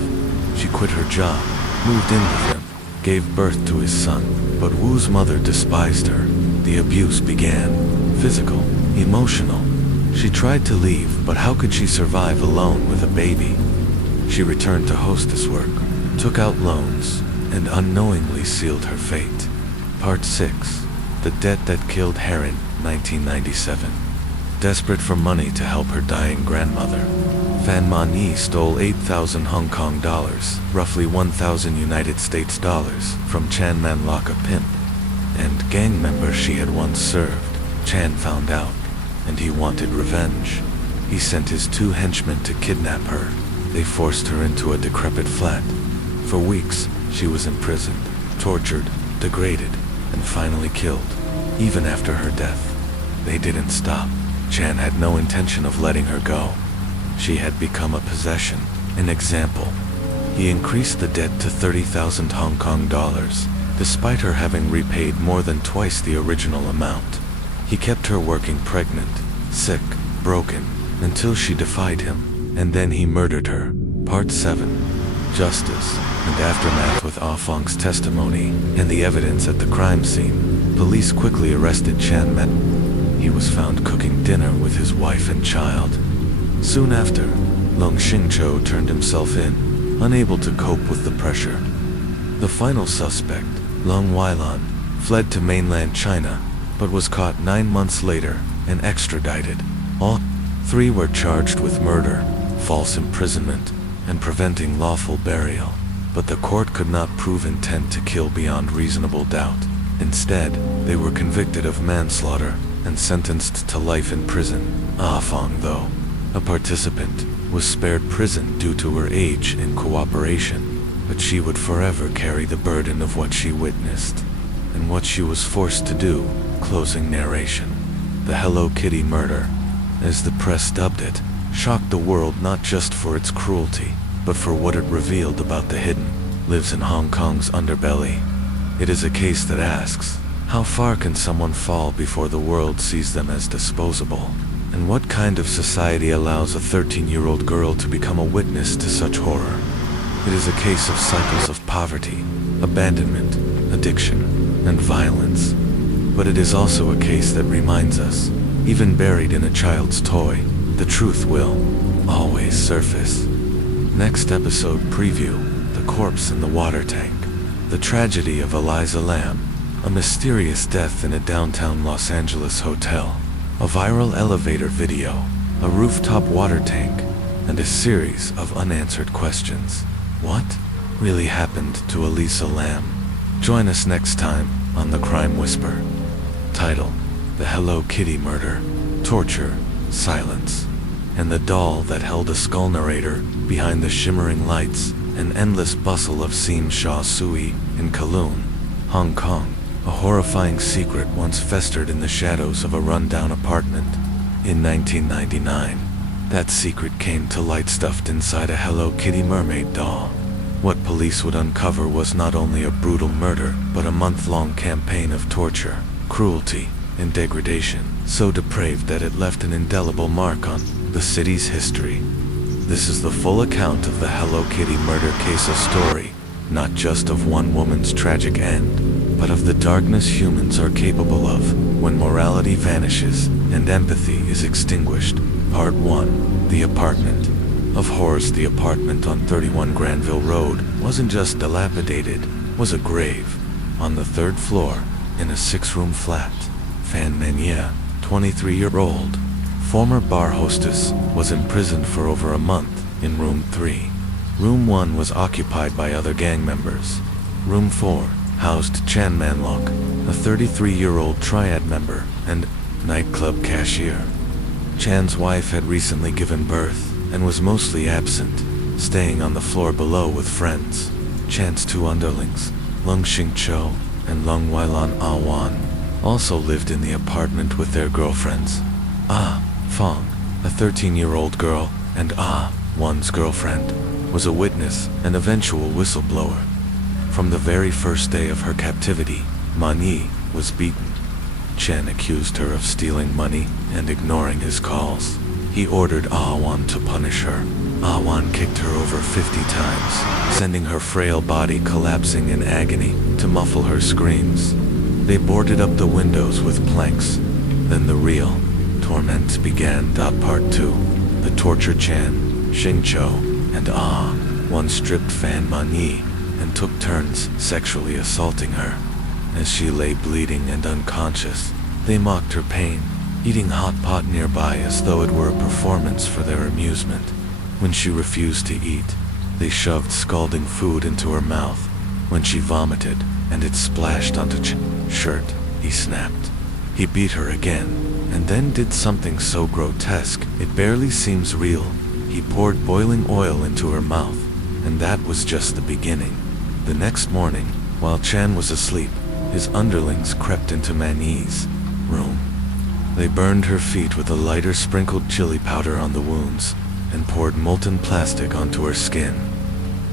She quit her job, moved in with him, gave birth to his son, but Wu's mother despised her. The abuse began: physical, emotional. She tried to leave, but how could she survive alone with a baby? She returned to hostess work, took out loans, and unknowingly sealed her fate. Part 6. The Debt That Killed Heron, 1997. Desperate for money to help her dying grandmother, Fan Man-yi stole 8,000 Hong Kong dollars, roughly 1,000 United States dollars, from Chan Man Lok, a pimp and gang member she had once served. Chan found out, and he wanted revenge. He sent his 2 henchmen to kidnap her. They forced her into a decrepit flat. For weeks, she was imprisoned, tortured, degraded, and finally killed. Even after her death, they didn't stop. Chan had no intention of letting her go. She had become a possession, an example. He increased the debt to 30,000 Hong Kong dollars, despite her having repaid more than twice the original amount. He kept her working, pregnant, sick, broken, until she defied him, and then he murdered her. Part 7. Justice and aftermath. With Ah Fong's testimony and the evidence at the crime scene, police quickly arrested Chan Man. He was found cooking dinner with his wife and child. Soon after, Long Xingqiu turned himself in, unable to cope with the pressure. The final suspect, Long Weilan, fled to mainland China, but was caught 9 months later and extradited. All 3 were charged with murder, false imprisonment, and preventing lawful burial, but the court could not prove intent to kill beyond reasonable doubt. Instead, they were convicted of manslaughter and sentenced to life in prison. Ah Fong, though a participant, was spared prison due to her age and cooperation, but she would forever carry the burden of what she witnessed and what she was forced to do. Closing narration. The Hello Kitty murder, as the press dubbed it, shocked the world not just for its cruelty, but for what it revealed about the hidden lives in Hong Kong's underbelly. It is a case that asks, how far can someone fall before the world sees them as disposable? And what kind of society allows a 13-year-old girl to become a witness to such horror? It is a case of cycles of poverty, abandonment, addiction, and violence. But it is also a case that reminds us, even buried in a child's toy, the truth will always surface. Next episode preview: The Corpse in the Water Tank. The tragedy of Eliza Lamb, a mysterious death in a downtown Los Angeles hotel, a viral elevator video, a rooftop water tank, and a series of unanswered questions. What really happened to Eliza Lamb? Join us next time on The Crime Whisper. Title: The Hello Kitty Murder, Torture, Silence, and the doll that held a skull. Narrator: behind the shimmering lights and endless bustle of Seam Shah Tsui in Kowloon, Hong Kong. A horrifying secret once festered in the shadows of a rundown apartment. In 1999, that secret came to light stuffed inside a Hello Kitty mermaid doll. What police would uncover was not only a brutal murder, but a month-long campaign of torture, cruelty, and degradation, so depraved that it left an indelible mark on the city's history. This is the full account of the Hello Kitty murder case, a story not just of one woman's tragic end, but of the darkness humans are capable of when morality vanishes and empathy is extinguished. Part 1. The Apartment. Of horrors, the apartment on 31 Granville Road wasn't just dilapidated, was a grave. On the 3rd floor, in a 6-room flat, Fan Menier, 23-year-old, former bar hostess, was imprisoned for over a month in room 3. Room 1 was occupied by other gang members. Room 4 housed Chan Manlok, a 33-year-old triad member and nightclub cashier. Chan's wife had recently given birth and was mostly absent, staying on the floor below with friends. Chan's 2 underlings, Lung Xing Cho and Lung Wailan Awan, also lived in the apartment with their girlfriends. Fong, a 13-year-old girl, and Wan's girlfriend, was a witness and eventual whistleblower. From the very first day of her captivity, Man Yi was beaten. Chen accused her of stealing money and ignoring his calls. He ordered Awan to punish her. Awan kicked her over 50 times, sending her frail body collapsing in agony to muffle her screams. They boarded up the windows with planks. Then the real torment began. Part 2. The torture. Chan, Xingqiu, and Wan stripped Fan Man Yi and took turns sexually assaulting her. As she lay bleeding and unconscious, they mocked her pain, eating hot pot nearby as though it were a performance for their amusement. When she refused to eat, they shoved scalding food into her mouth. When she vomited and it splashed onto Chan's shirt, he snapped. He beat her again, and then did something so grotesque it barely seems real. He poured boiling oil into her mouth, and that was just the beginning. The next morning, while Chan was asleep, his underlings crept into Man Yi's room. They burned her feet with a lighter, sprinkled chili powder on the wounds, and poured molten plastic onto her skin.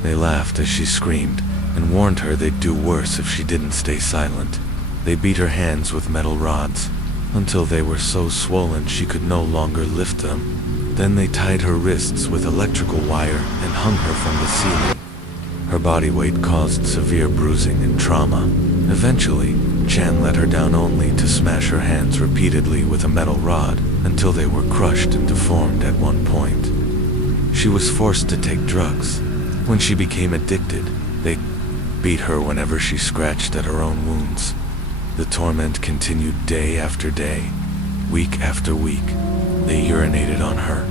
They laughed as she screamed, and warned her they'd do worse if she didn't stay silent. They beat her hands with metal rods, until they were so swollen she could no longer lift them. Then they tied her wrists with electrical wire and hung her from the ceiling. Her body weight caused severe bruising and trauma. Eventually, Chan let her down only to smash her hands repeatedly with a metal rod until they were crushed and deformed at one point. She was forced to take drugs. When she became addicted, they beat her whenever she scratched at her own wounds. The torment continued day after day, week after week. They urinated on her,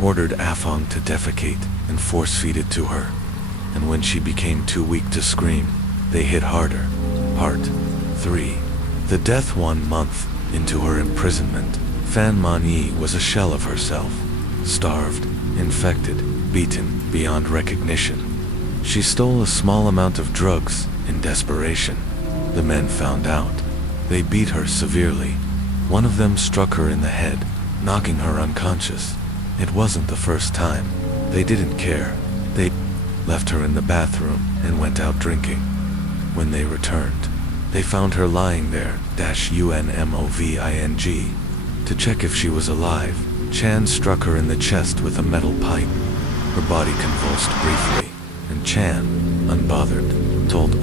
ordered Afong to defecate, and force-feed it to her. And when she became too weak to scream, they hit harder. Part 3. The death. 1 month into her imprisonment, Fan Man Yi was a shell of herself, starved, infected, beaten beyond recognition. She stole a small amount of drugs in desperation. The men found out. They beat her severely. One of them struck her in the head, knocking her unconscious. It wasn't the first time. They didn't care. They left her in the bathroom and went out drinking. When they returned, they found her lying there, unmoving. To check if she was alive, Chan struck her in the chest with a metal pipe. Her body convulsed briefly, and Chan, unbothered, told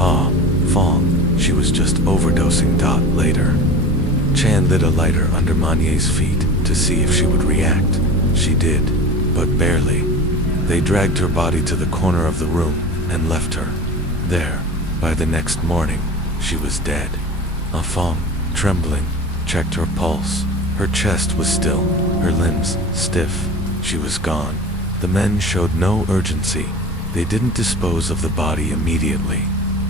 Fong, she was just overdosing. Later, Chan lit a lighter under Manye's feet to see if she would react. She did, but barely. They dragged her body to the corner of the room and left her there. By the next morning, she was dead. Fong, trembling, checked her pulse. Her chest was still, her limbs stiff. She was gone. The men showed no urgency. They didn't dispose of the body immediately.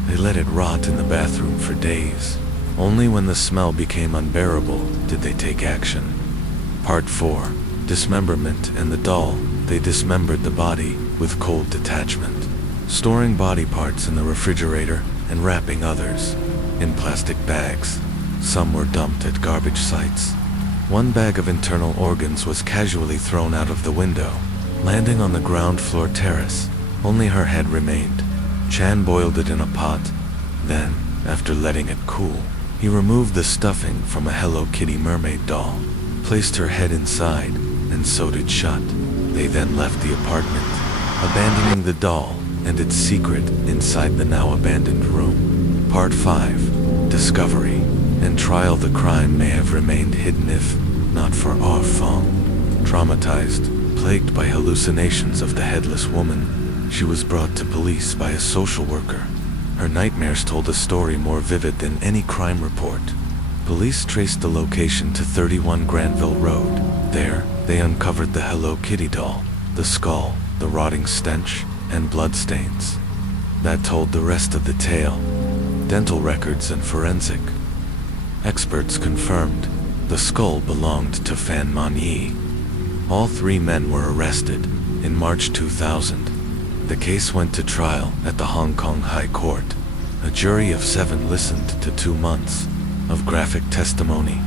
They let it rot in the bathroom for days. Only when the smell became unbearable did they take action. Part 4. Dismemberment and the doll. They dismembered the body with cold detachment, storing body parts in the refrigerator and wrapping others in plastic bags. Some were dumped at garbage sites. One bag of internal organs was casually thrown out of the window, landing on the ground floor terrace. Only her head remained. Chan boiled it in a pot. Then, after letting it cool, he removed the stuffing from a Hello Kitty mermaid doll, placed her head inside, and sewed it shut. They then left the apartment, abandoning the doll and its secret inside the now abandoned room. Part 5. Discovery and trial. The crime may have remained hidden if not for Ah Fong. Traumatized, plagued by hallucinations of the headless woman, she was brought to police by a social worker. Her nightmares told a story more vivid than any crime report. Police traced the location to 31 Granville Road. There, they uncovered the Hello Kitty doll, the skull, the rotting stench, and bloodstains. That told the rest of the tale. Dental records and forensic experts confirmed the skull belonged to Fan Manyi. All 3 men were arrested. In March 2000, the case went to trial at the Hong Kong High Court. A jury of 7 listened to 2 months of graphic testimony.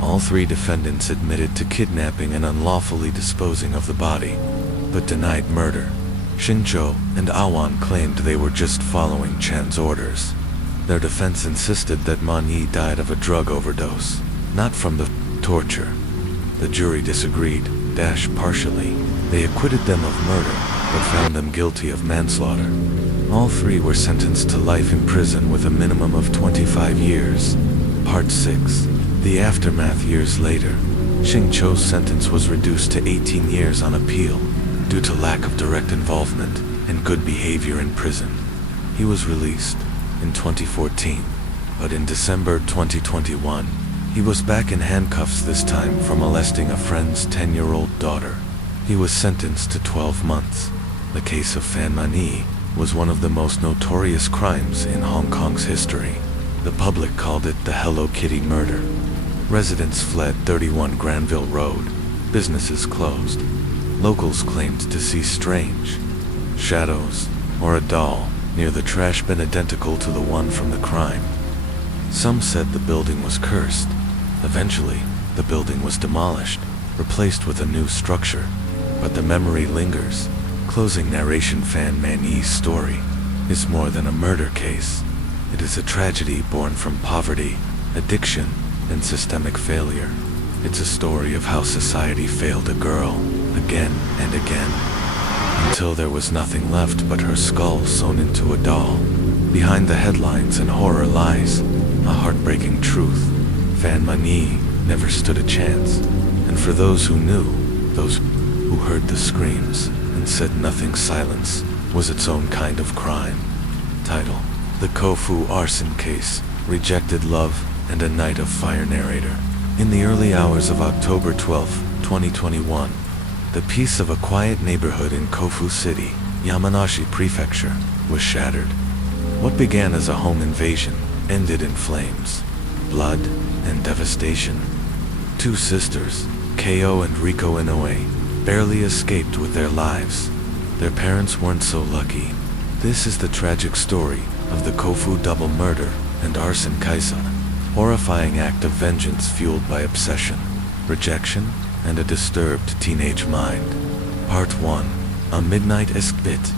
All 3 defendants admitted to kidnapping and unlawfully disposing of the body, but denied murder. Xinzhou and Awan claimed they were just following Chan's orders. Their defense insisted that Manyi died of a drug overdose, not from the torture. The jury disagreed, partially. They acquitted them of murder, but found them guilty of manslaughter. All 3 were sentenced to life in prison with a minimum of 25 years. Part 6. The aftermath. Years later, Xinzhou's sentence was reduced to 18 years on appeal, due to lack of direct involvement and good behavior in prison. He was released in 2014, but in December 2021, he was back in handcuffs, this time for molesting a friend's 10-year-old daughter. He was sentenced to 12 months. The case of Fan Manyi was one of the most notorious crimes in Hong Kong's history. The public called it the Hello Kitty murder. Residents fled 31 Granville Road. Businesses closed. Locals claimed to see strange shadows or a doll near the trash bin identical to the one from the crime. Some said the building was cursed. Eventually, the building was demolished, replaced with a new structure, but the memory lingers. Closing narration. Fan Manyi's story is more than a murder case. It is a tragedy born from poverty, addiction, and systemic failure. It's a story of how society failed a girl again and again, until there was nothing left but her skull sewn into a doll. Behind the headlines and horror lies a heartbreaking truth. Fan Manyi never stood a chance, and for those who knew, those who heard the screams and said nothing, silence was its own kind of crime. Title: The Kofu Arson Case, Rejected Love, and a Night of Fire. Narrator: In the early hours of October 12, 2021, the peace of a quiet neighborhood in Kofu City, Yamanashi Prefecture, was shattered. What began as a home invasion ended in flames, blood, and devastation. 2 sisters, Ko and Riko Inoue, barely escaped with their lives. Their parents weren't so lucky. This is the tragic story of the Kofu double murder and arson kaisa, horrifying act of vengeance fueled by obsession, rejection, and a disturbed teenage mind. Part 1. A midnight-esque bit.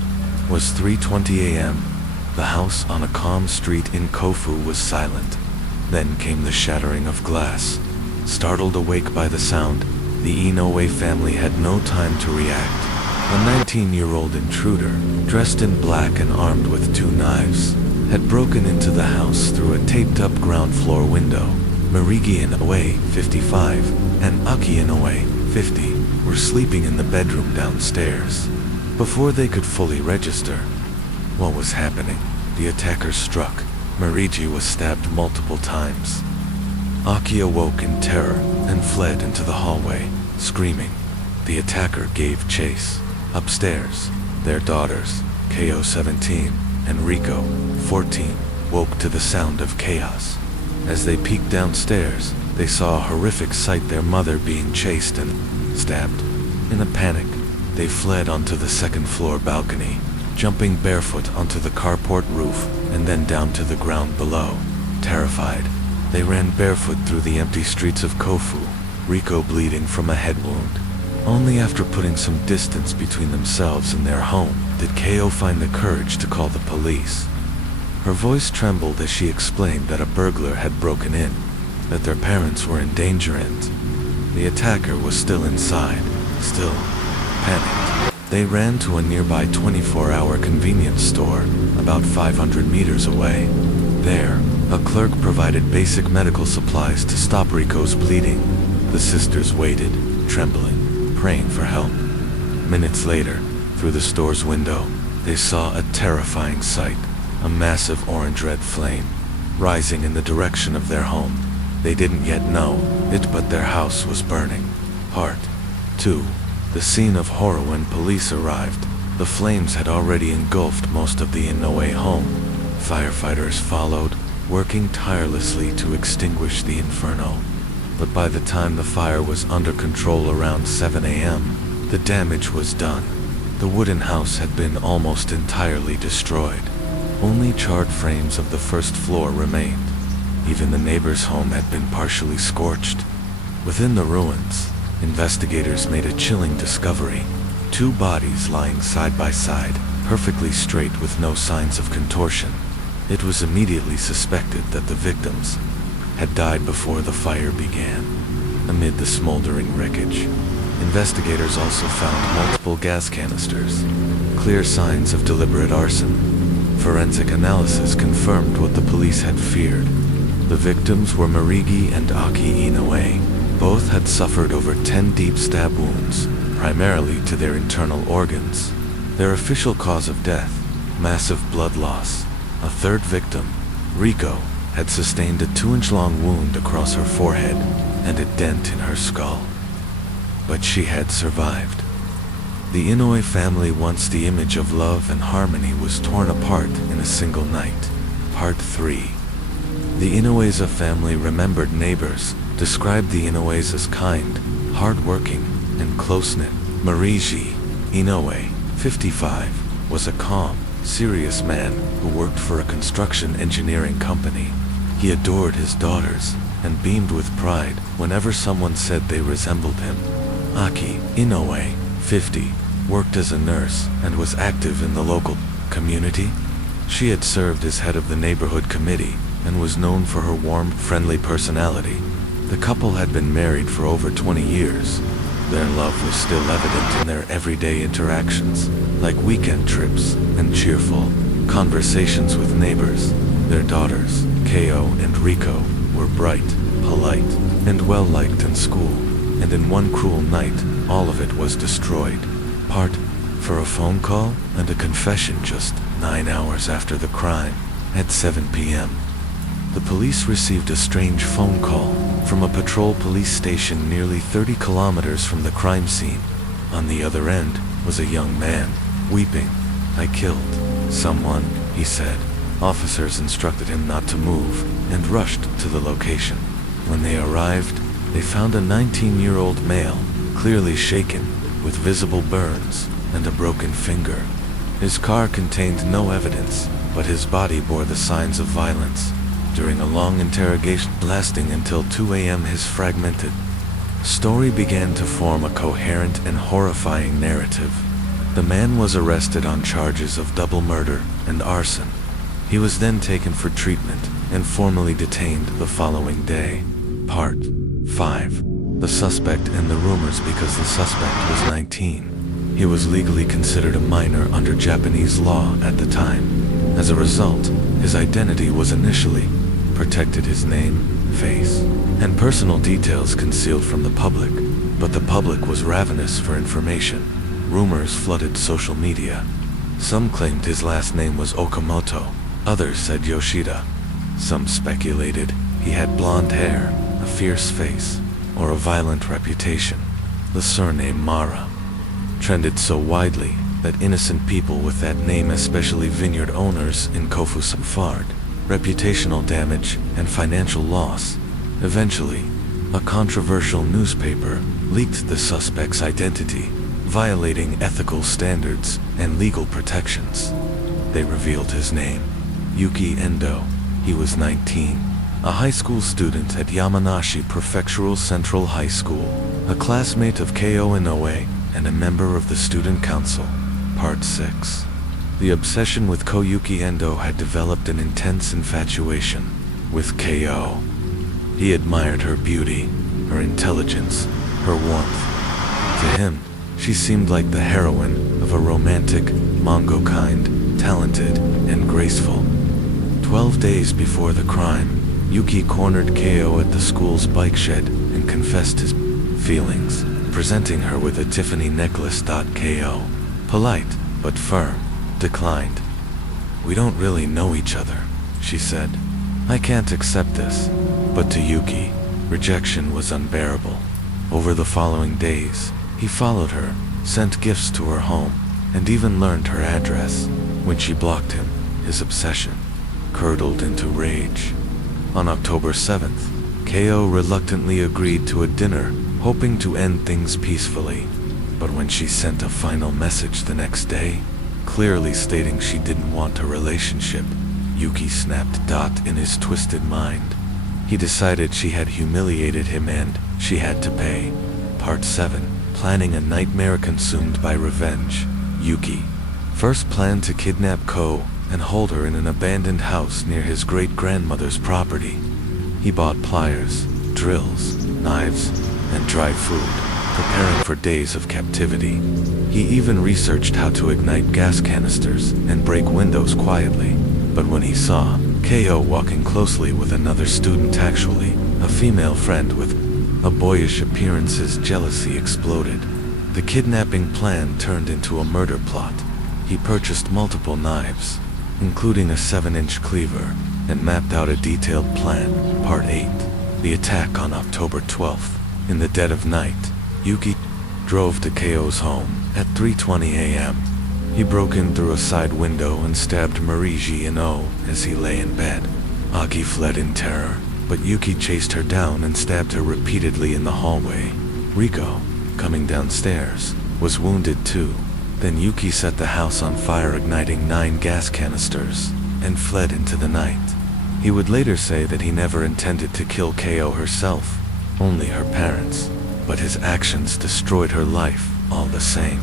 Was 3:20 a.m. The house on a calm street in Kofu was silent. Then came the shattering of glass. Startled awake by the sound, the Inoue family had no time to react. A 19-year-old intruder, dressed in black and armed with 2 knives, had broken into the house through a taped-up ground floor window. Marigi Inoue, 55, and Aki Inoue, 50, were sleeping in the bedroom downstairs. Before they could fully register what was happening, the attacker struck. Marigi was stabbed multiple times. Aki awoke in terror and fled into the hallway, screaming. The attacker gave chase. Upstairs, their daughters, Ko 17 and Riko, 14, woke to the sound of chaos. As they peeked downstairs, they saw a horrific sight: their mother being chased and stabbed. In a panic, they fled onto the second-floor balcony, jumping barefoot onto the carport roof and then down to the ground below. Terrified, they ran barefoot through the empty streets of Kofu, Riko bleeding from a head wound. Only after putting some distance between themselves and their home did Ko find the courage to call the police. Her voice trembled as she explained that a burglar had broken in, that their parents were in danger and the attacker was still inside. Still panicked, they ran to a nearby 24-hour convenience store about 500 meters away. There, a clerk provided basic medical supplies to stop Riko's bleeding. The sisters waited, trembling, praying for help. Minutes later, through the store's window, they saw a terrifying sight: a massive orange-red flame rising in the direction of their home. They didn't yet know it, but their house was burning. Part 2. The scene of horror. When police arrived, the flames had already engulfed most of the Inoue home. Firefighters followed, working tirelessly to extinguish the inferno. But by the time the fire was under control around 7 a.m., the damage was done. The wooden house had been almost entirely destroyed. Only charred frames of the first floor remained. Even the neighbor's home had been partially scorched. Within the ruins, investigators made a chilling discovery: 2 bodies lying side by side, perfectly straight with no signs of contortion. It was immediately suspected that the victims had died before the fire began. Amid the smoldering wreckage, investigators also found multiple gas canisters, clear signs of deliberate arson. Forensic analysis confirmed what the police had feared. The victims were Marigi and Aki Inoue. Both had suffered over 10 deep stab wounds, primarily to their internal organs. Their official cause of death: massive blood loss. A third victim, Riko, had sustained a 2-inch-long wound across her forehead and a dent in her skull. But she had survived. The Inoue family, once the image of love and harmony, was torn apart in a single night. Part 3. The Inoue's family remembered neighbors, described the Inoue's as kind, hard-working, and close-knit. Marigi Inoue, 55, was a calm, serious man who worked for a construction engineering company. He adored his daughters and beamed with pride whenever someone said they resembled him. Aki Inoue, 50, worked as a nurse and was active in the local community. She had served as head of the neighborhood committee and was known for her warm, friendly personality. The couple had been married for over 20 years. Their love was still evident in their everyday interactions, like weekend trips and cheerful conversations with neighbors. Their daughters, Ko and Riko, were bright, polite, and well-liked in school, and in one cruel night, all of it was destroyed. Part for a phone call and a confession just 9 hours after the crime, at 7 p.m. The police received a strange phone call from a patrol police station nearly 30 kilometers from the crime scene. On the other end was a young man, weeping. "I killed someone," he said. Officers instructed him not to move and rushed to the location. When they arrived, they found a 19-year-old male, clearly shaken, with visible burns and a broken finger. His car contained no evidence, but his body bore the signs of violence. During a long interrogation lasting until 2 a.m., his fragmented story began to form a coherent and horrifying narrative. The man was arrested on charges of double murder and arson. He was then taken for treatment and formally detained the following day. Part 5. The suspect and the rumors. Because the suspect was 19, he was legally considered a minor under Japanese law at the time. As a result, his identity was initially protected, his name, face, and personal details concealed from the public, but the public was ravenous for information. Rumors flooded social media. Some claimed his last name was Okamoto, others said Yoshida. Some speculated he had blonde hair, a fierce face, or a violent reputation. The surname Mara trended so widely that innocent people with that name, especially vineyard owners in Kofu, suffered reputational damage and financial loss. Eventually, a controversial newspaper leaked the suspect's identity, violating ethical standards and legal protections. They revealed his name, Yuki Endo. He was 19, a high school student at Yamanashi Prefectural Central High School, a classmate of Ko Inoue, and a member of the student council. Part 6. The obsession with Koyuki Endo had developed an intense infatuation with Ko. He admired her beauty, her intelligence, her warmth. To him, she seemed like the heroine of a romantic, manga kind, talented, and graceful. 12 days before the crime, Yuki cornered Ko at the school's bike shed and confessed his feelings, presenting her with a Tiffany necklace. Ko, polite but firm, declined. "We don't really know each other," she said. "I can't accept this." But to Yuki, rejection was unbearable. Over the following days, he followed her, sent gifts to her home, and even learned her address. When she blocked him, his obsession curdled into rage. On October 7th, Ko reluctantly agreed to a dinner, hoping to end things peacefully. But when she sent a final message the next day, clearly stating she didn't want a relationship, Yuki snapped. In his twisted mind, he decided she had humiliated him and she had to pay. Part 7. Planning a nightmare consumed by revenge. Yuki first planned to kidnap Ko and hold her in an abandoned house near his great-grandmother's property. He bought pliers, drills, knives, and dried food, preparing for days of captivity. He even researched how to ignite gas canisters and break windows quietly. But when he saw Ko walking closely with another student, actually a female friend with a boyish appearance, his jealousy exploded. The kidnapping plan turned into a murder plot. He purchased multiple knives, including a 7-inch cleaver, and mapped out a detailed plan. Part 8. The attack on October 12th. In the dead of night, Yuki drove to Ko's home at 3:20 a.m. He broke in through a side window and stabbed Mariji Ino as he lay in bed. Aki fled in terror, but Yuki chased her down and stabbed her repeatedly in the hallway. Riko, coming downstairs, was wounded too. Then Yuki set the house on fire, igniting 9 gas canisters, and fled into the night. He would later say that he never intended to kill Ko herself, only her parents, but his actions destroyed her life all the same.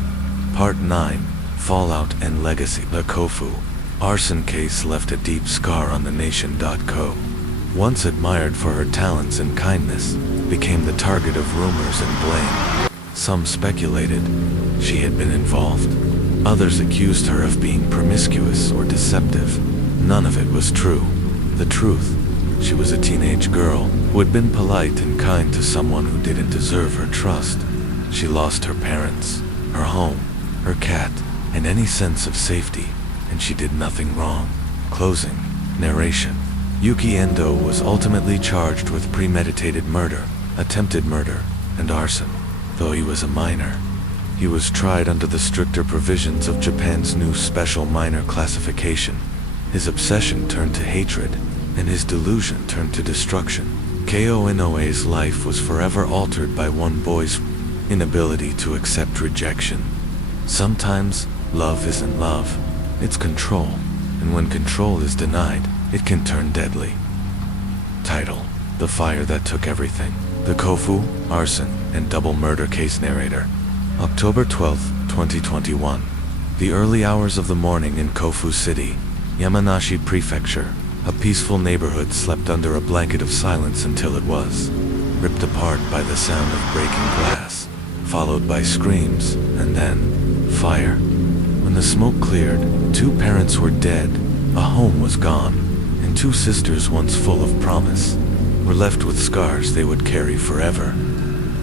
Part 9. Fallout and Legacy. The Kofu arson case left a deep scar on the nation. Ko, once admired for her talents and kindness, became the target of rumors and blame. Some speculated she had been involved. Others accused her of being promiscuous or deceptive. None of it was true. The truth: she was a teenage girl who had been polite and kind to someone who didn't deserve her trust. She lost her parents, her home, her cat, and any sense of safety, and she did nothing wrong. Closing narration. Yuki Endo was ultimately charged with premeditated murder, attempted murder, and arson. Though he was a minor, he was tried under the stricter provisions of Japan's new special minor classification. His obsession turned to hatred, and his delusion turned to destruction. Ko Inoue's life was forever altered by one boy's inability to accept rejection. Sometimes, love isn't love, it's control, and when control is denied, it can turn deadly. Title: The Fire That Took Everything. The Kofu, Arson, and Double Murder Case. Narrator: October 12, 2021. The early hours of the morning in Kofu City, Yamanashi Prefecture, a peaceful neighborhood slept under a blanket of silence until it was ripped apart by the sound of breaking glass, followed by screams, and then fire. When the smoke cleared, 2 parents were dead, A home was gone, and two sisters once full of promise were left with scars they would carry forever.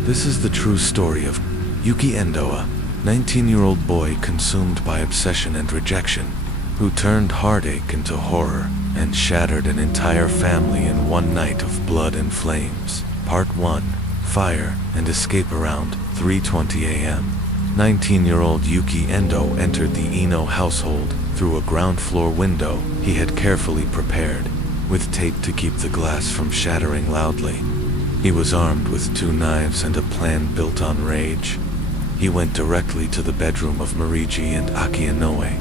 This is the true story of Yuki Endo, a 19-year-old boy consumed by obsession and rejection, who turned heartache into horror and shattered an entire family in one night of blood and flames. Part 1. Fire and escape. Around 3:20 a.m. 19-year-old Yuki Endo entered the Eno household through a ground floor window he had carefully prepared, with tape to keep the glass from shattering loudly. He was armed with 2 knives and a plan built on rage. He went directly to the bedroom of Mariji and Aki Inoue,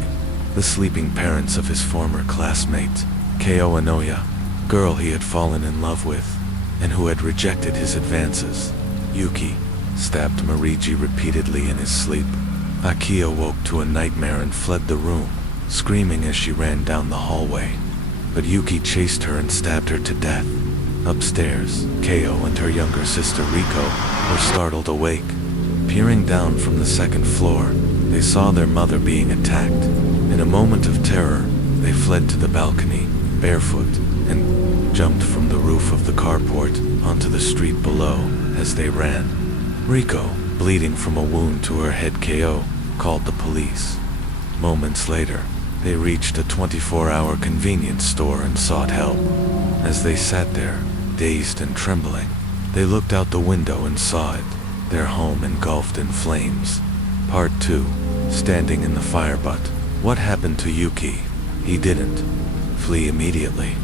the sleeping parents of his former classmate, Keo Inoue, girl he had fallen in love with, and who had rejected his advances. Yuki stabbed Mariji repeatedly in his sleep. Aki awoke to a nightmare and fled the room, screaming as she ran down the hallway. But Yuki chased her and stabbed her to death. Upstairs, Keo and her younger sister Riko were startled awake. Peering down from the 2nd floor, they saw their mother being attacked. In a moment of terror, they fled to the balcony, barefoot, and jumped from the roof of the carport onto the street below. As they ran, Riko, bleeding from a wound to her head, Keo called the police. Moments later, they reached a 24-hour convenience store and sought help. As they sat there, dazed and trembling, they looked out the window and saw it, their home engulfed in flames. Part 2. Standing in the fire. But what happened to Yuki? He didn't flee immediately.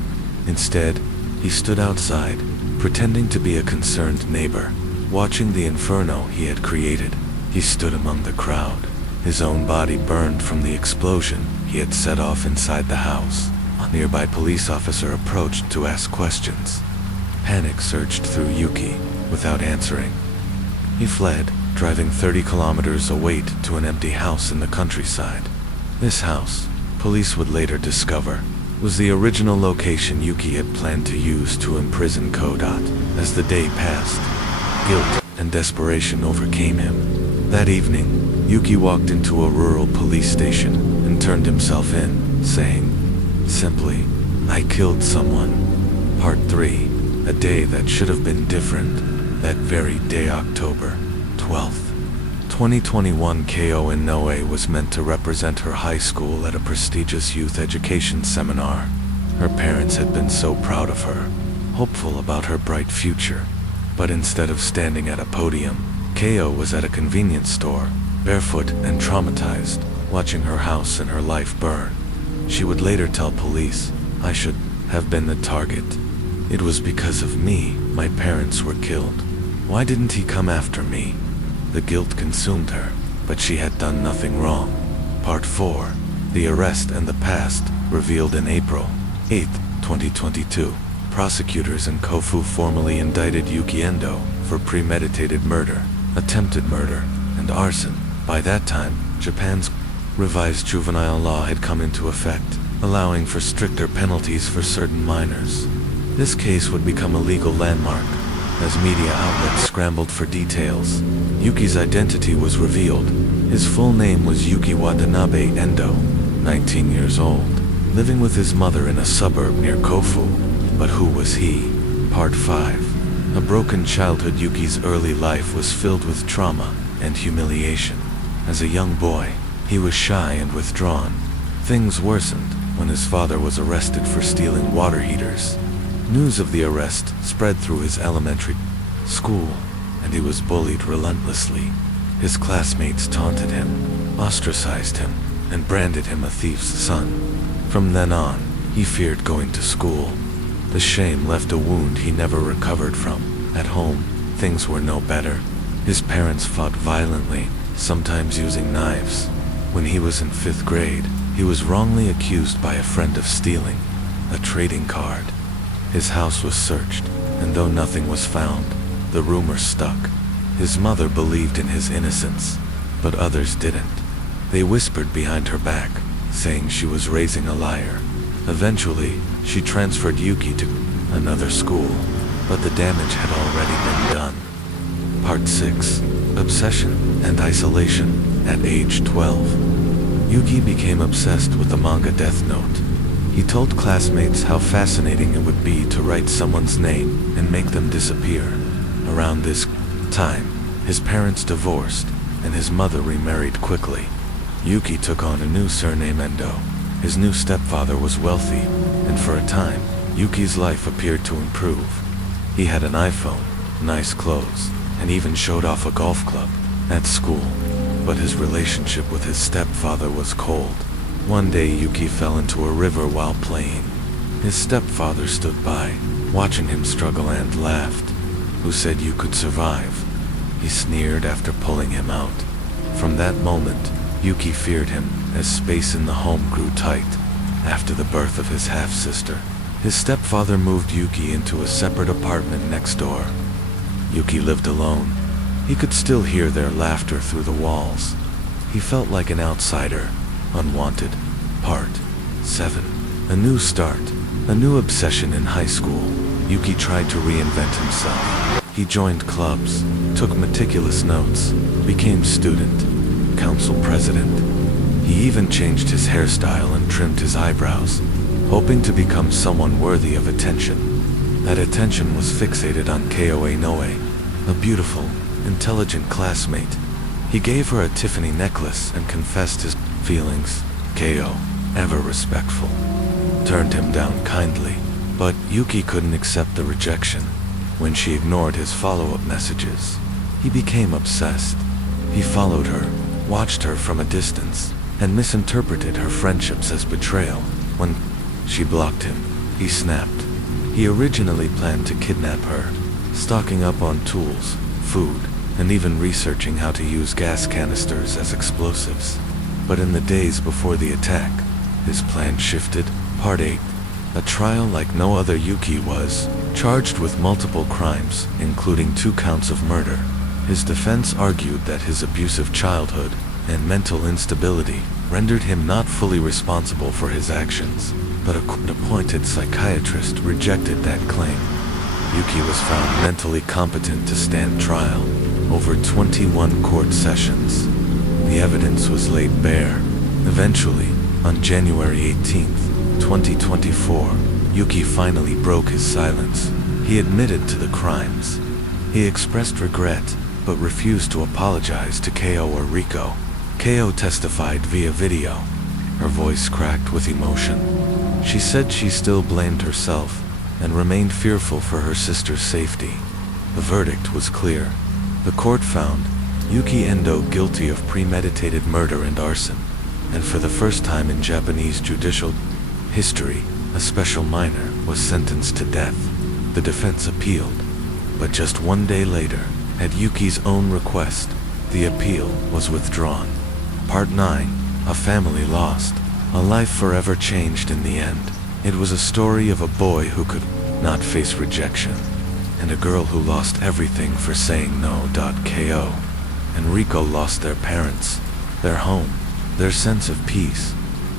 Instead, he stood outside, pretending to be a concerned neighbor, watching the inferno he had created. He stood among the crowd. His own body burned from the explosion he had set off inside the house. A nearby police officer approached to ask questions. Panic surged through Yuki without answering. He fled, driving 30 kilometers away to an empty house in the countryside. This house, police would later discover, was the original location Yuki had planned to use to imprison Kodot. As the day passed, guilt and desperation overcame him. That evening, Yuki walked into a rural police station and turned himself in, saying, simply, "I killed someone." Part 3. A day that should have been different. That very day, October 12th, 2021, Keo Inoue was meant to represent her high school at a prestigious youth education seminar. Her parents had been so proud of her, hopeful about her bright future. But instead of standing at a podium, Keo was at a convenience store, barefoot and traumatized, watching her house and her life burn. She would later tell police, "I should have been the target. It was because of me my parents were killed. Why didn't he come after me?" The guilt consumed her, but she had done nothing wrong. Part 4. The arrest and the past, revealed in April 8, 2022. Prosecutors in Kofu formally indicted Yuki Endo for premeditated murder, attempted murder, and arson. By that time, Japan's revised juvenile law had come into effect, allowing for stricter penalties for certain minors. This case would become a legal landmark. As media outlets scrambled for details, Yuki's identity was revealed. His full name was Yuki Watanabe Endo, 19 years old, living with his mother in a suburb near Kofu. But who was he? Part 5. A broken childhood. Yuki's early life was filled with trauma and humiliation. As a young boy, he was shy and withdrawn. Things worsened when his father was arrested for stealing water heaters. News of the arrest spread through his elementary school, and he was bullied relentlessly. His classmates taunted him, ostracized him, and branded him a thief's son. From then on, he feared going to school. The shame left a wound he never recovered from. At home, things were no better. His parents fought violently, sometimes using knives. When he was in 5th grade, he was wrongly accused by a friend of stealing a trading card. His house was searched, and though nothing was found, the rumor stuck. His mother believed in his innocence, but others didn't. They whispered behind her back, saying she was raising a liar. Eventually, she transferred Yuki to another school, but the damage had already been done. Part 6. Obsession and isolation. At age 12, Yuki became obsessed with the manga Death Note. He told classmates how fascinating it would be to write someone's name and make them disappear. Around this time, his parents divorced, and his mother remarried quickly. Yuki took on a new surname, Endo. His new stepfather was wealthy, and for a time, Yuki's life appeared to improve. He had an iPhone, nice clothes, and even showed off a golf club at school. But his relationship with his stepfather was cold. One day Yuki fell into a river while playing. His stepfather stood by, watching him struggle, and laughed. "Who said you could survive?" he sneered after pulling him out. From that moment, Yuki feared him as space in the home grew tight. After the birth of his half-sister, his stepfather moved Yuki into a separate apartment next door. Yuki lived alone. He could still hear their laughter through the walls. He felt like an outsider, unwanted. Part 7. A new start. A new obsession in high school. Yuki tried to reinvent himself. He joined clubs, took meticulous notes, became student, council president. He even changed his hairstyle and trimmed his eyebrows, hoping to become someone worthy of attention. That attention was fixated on Ko Inoue, a beautiful, intelligent classmate. He gave her a Tiffany necklace and confessed his feelings. Ko, ever respectful, turned him down kindly, but Yuki couldn't accept the rejection. When she ignored his follow-up messages, he became obsessed. He followed her, watched her from a distance, and misinterpreted her friendships as betrayal. When she blocked him, he snapped. He originally planned to kidnap her, stocking up on tools, food, and even researching how to use gas canisters as explosives. But in the days before the attack, his plan shifted. Part 8. A trial like no other. Yuki was charged with multiple crimes, including 2 counts of murder. His defense argued that his abusive childhood and mental instability rendered him not fully responsible for his actions, but a court-appointed psychiatrist rejected that claim. Yuki was found mentally competent to stand trial. Over 21 court sessions, the evidence was laid bare. Eventually, on January 18th, 2024, Yuki finally broke his silence. He admitted to the crimes. He expressed regret, but refused to apologize to Ko or Rico. Ko testified via video, her voice cracked with emotion. She said she still blamed herself and remained fearful for her sister's safety. The verdict was clear. The court found Yuki Endo guilty of premeditated murder and arson, and for the first time in Japanese judicial history, a special minor was sentenced to death. The defense appealed, but just 1 day later, at Yuki's own request, the appeal was withdrawn. Part 9. A family lost. A life forever changed in the end. It was a story of a boy who could not face rejection, and a girl who lost everything for saying no. Ko and Rico lost their parents, their home, their sense of peace.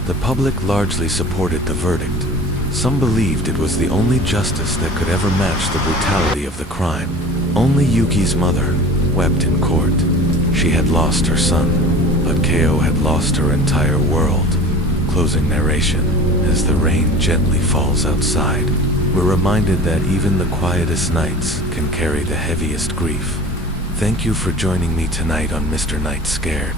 The public largely supported the verdict. Some believed it was the only justice that could ever match the brutality of the crime. Only Yuki's mother wept in court. She had lost her son, but Ko had lost her entire world. Closing narration. As the rain gently falls outside, we're reminded that even the quietest nights can carry the heaviest grief. Thank you for joining me tonight on Mr. Night Scared.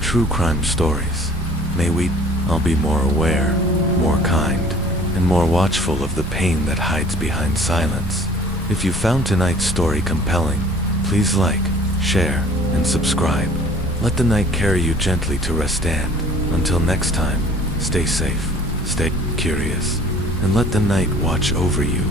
True crime stories. May we all be more aware, more kind, and more watchful of the pain that hides behind silence. If you found tonight's story compelling, please like, share, and subscribe. Let the night carry you gently to rest, and until next time, stay safe, stay curious, and let the night watch over you.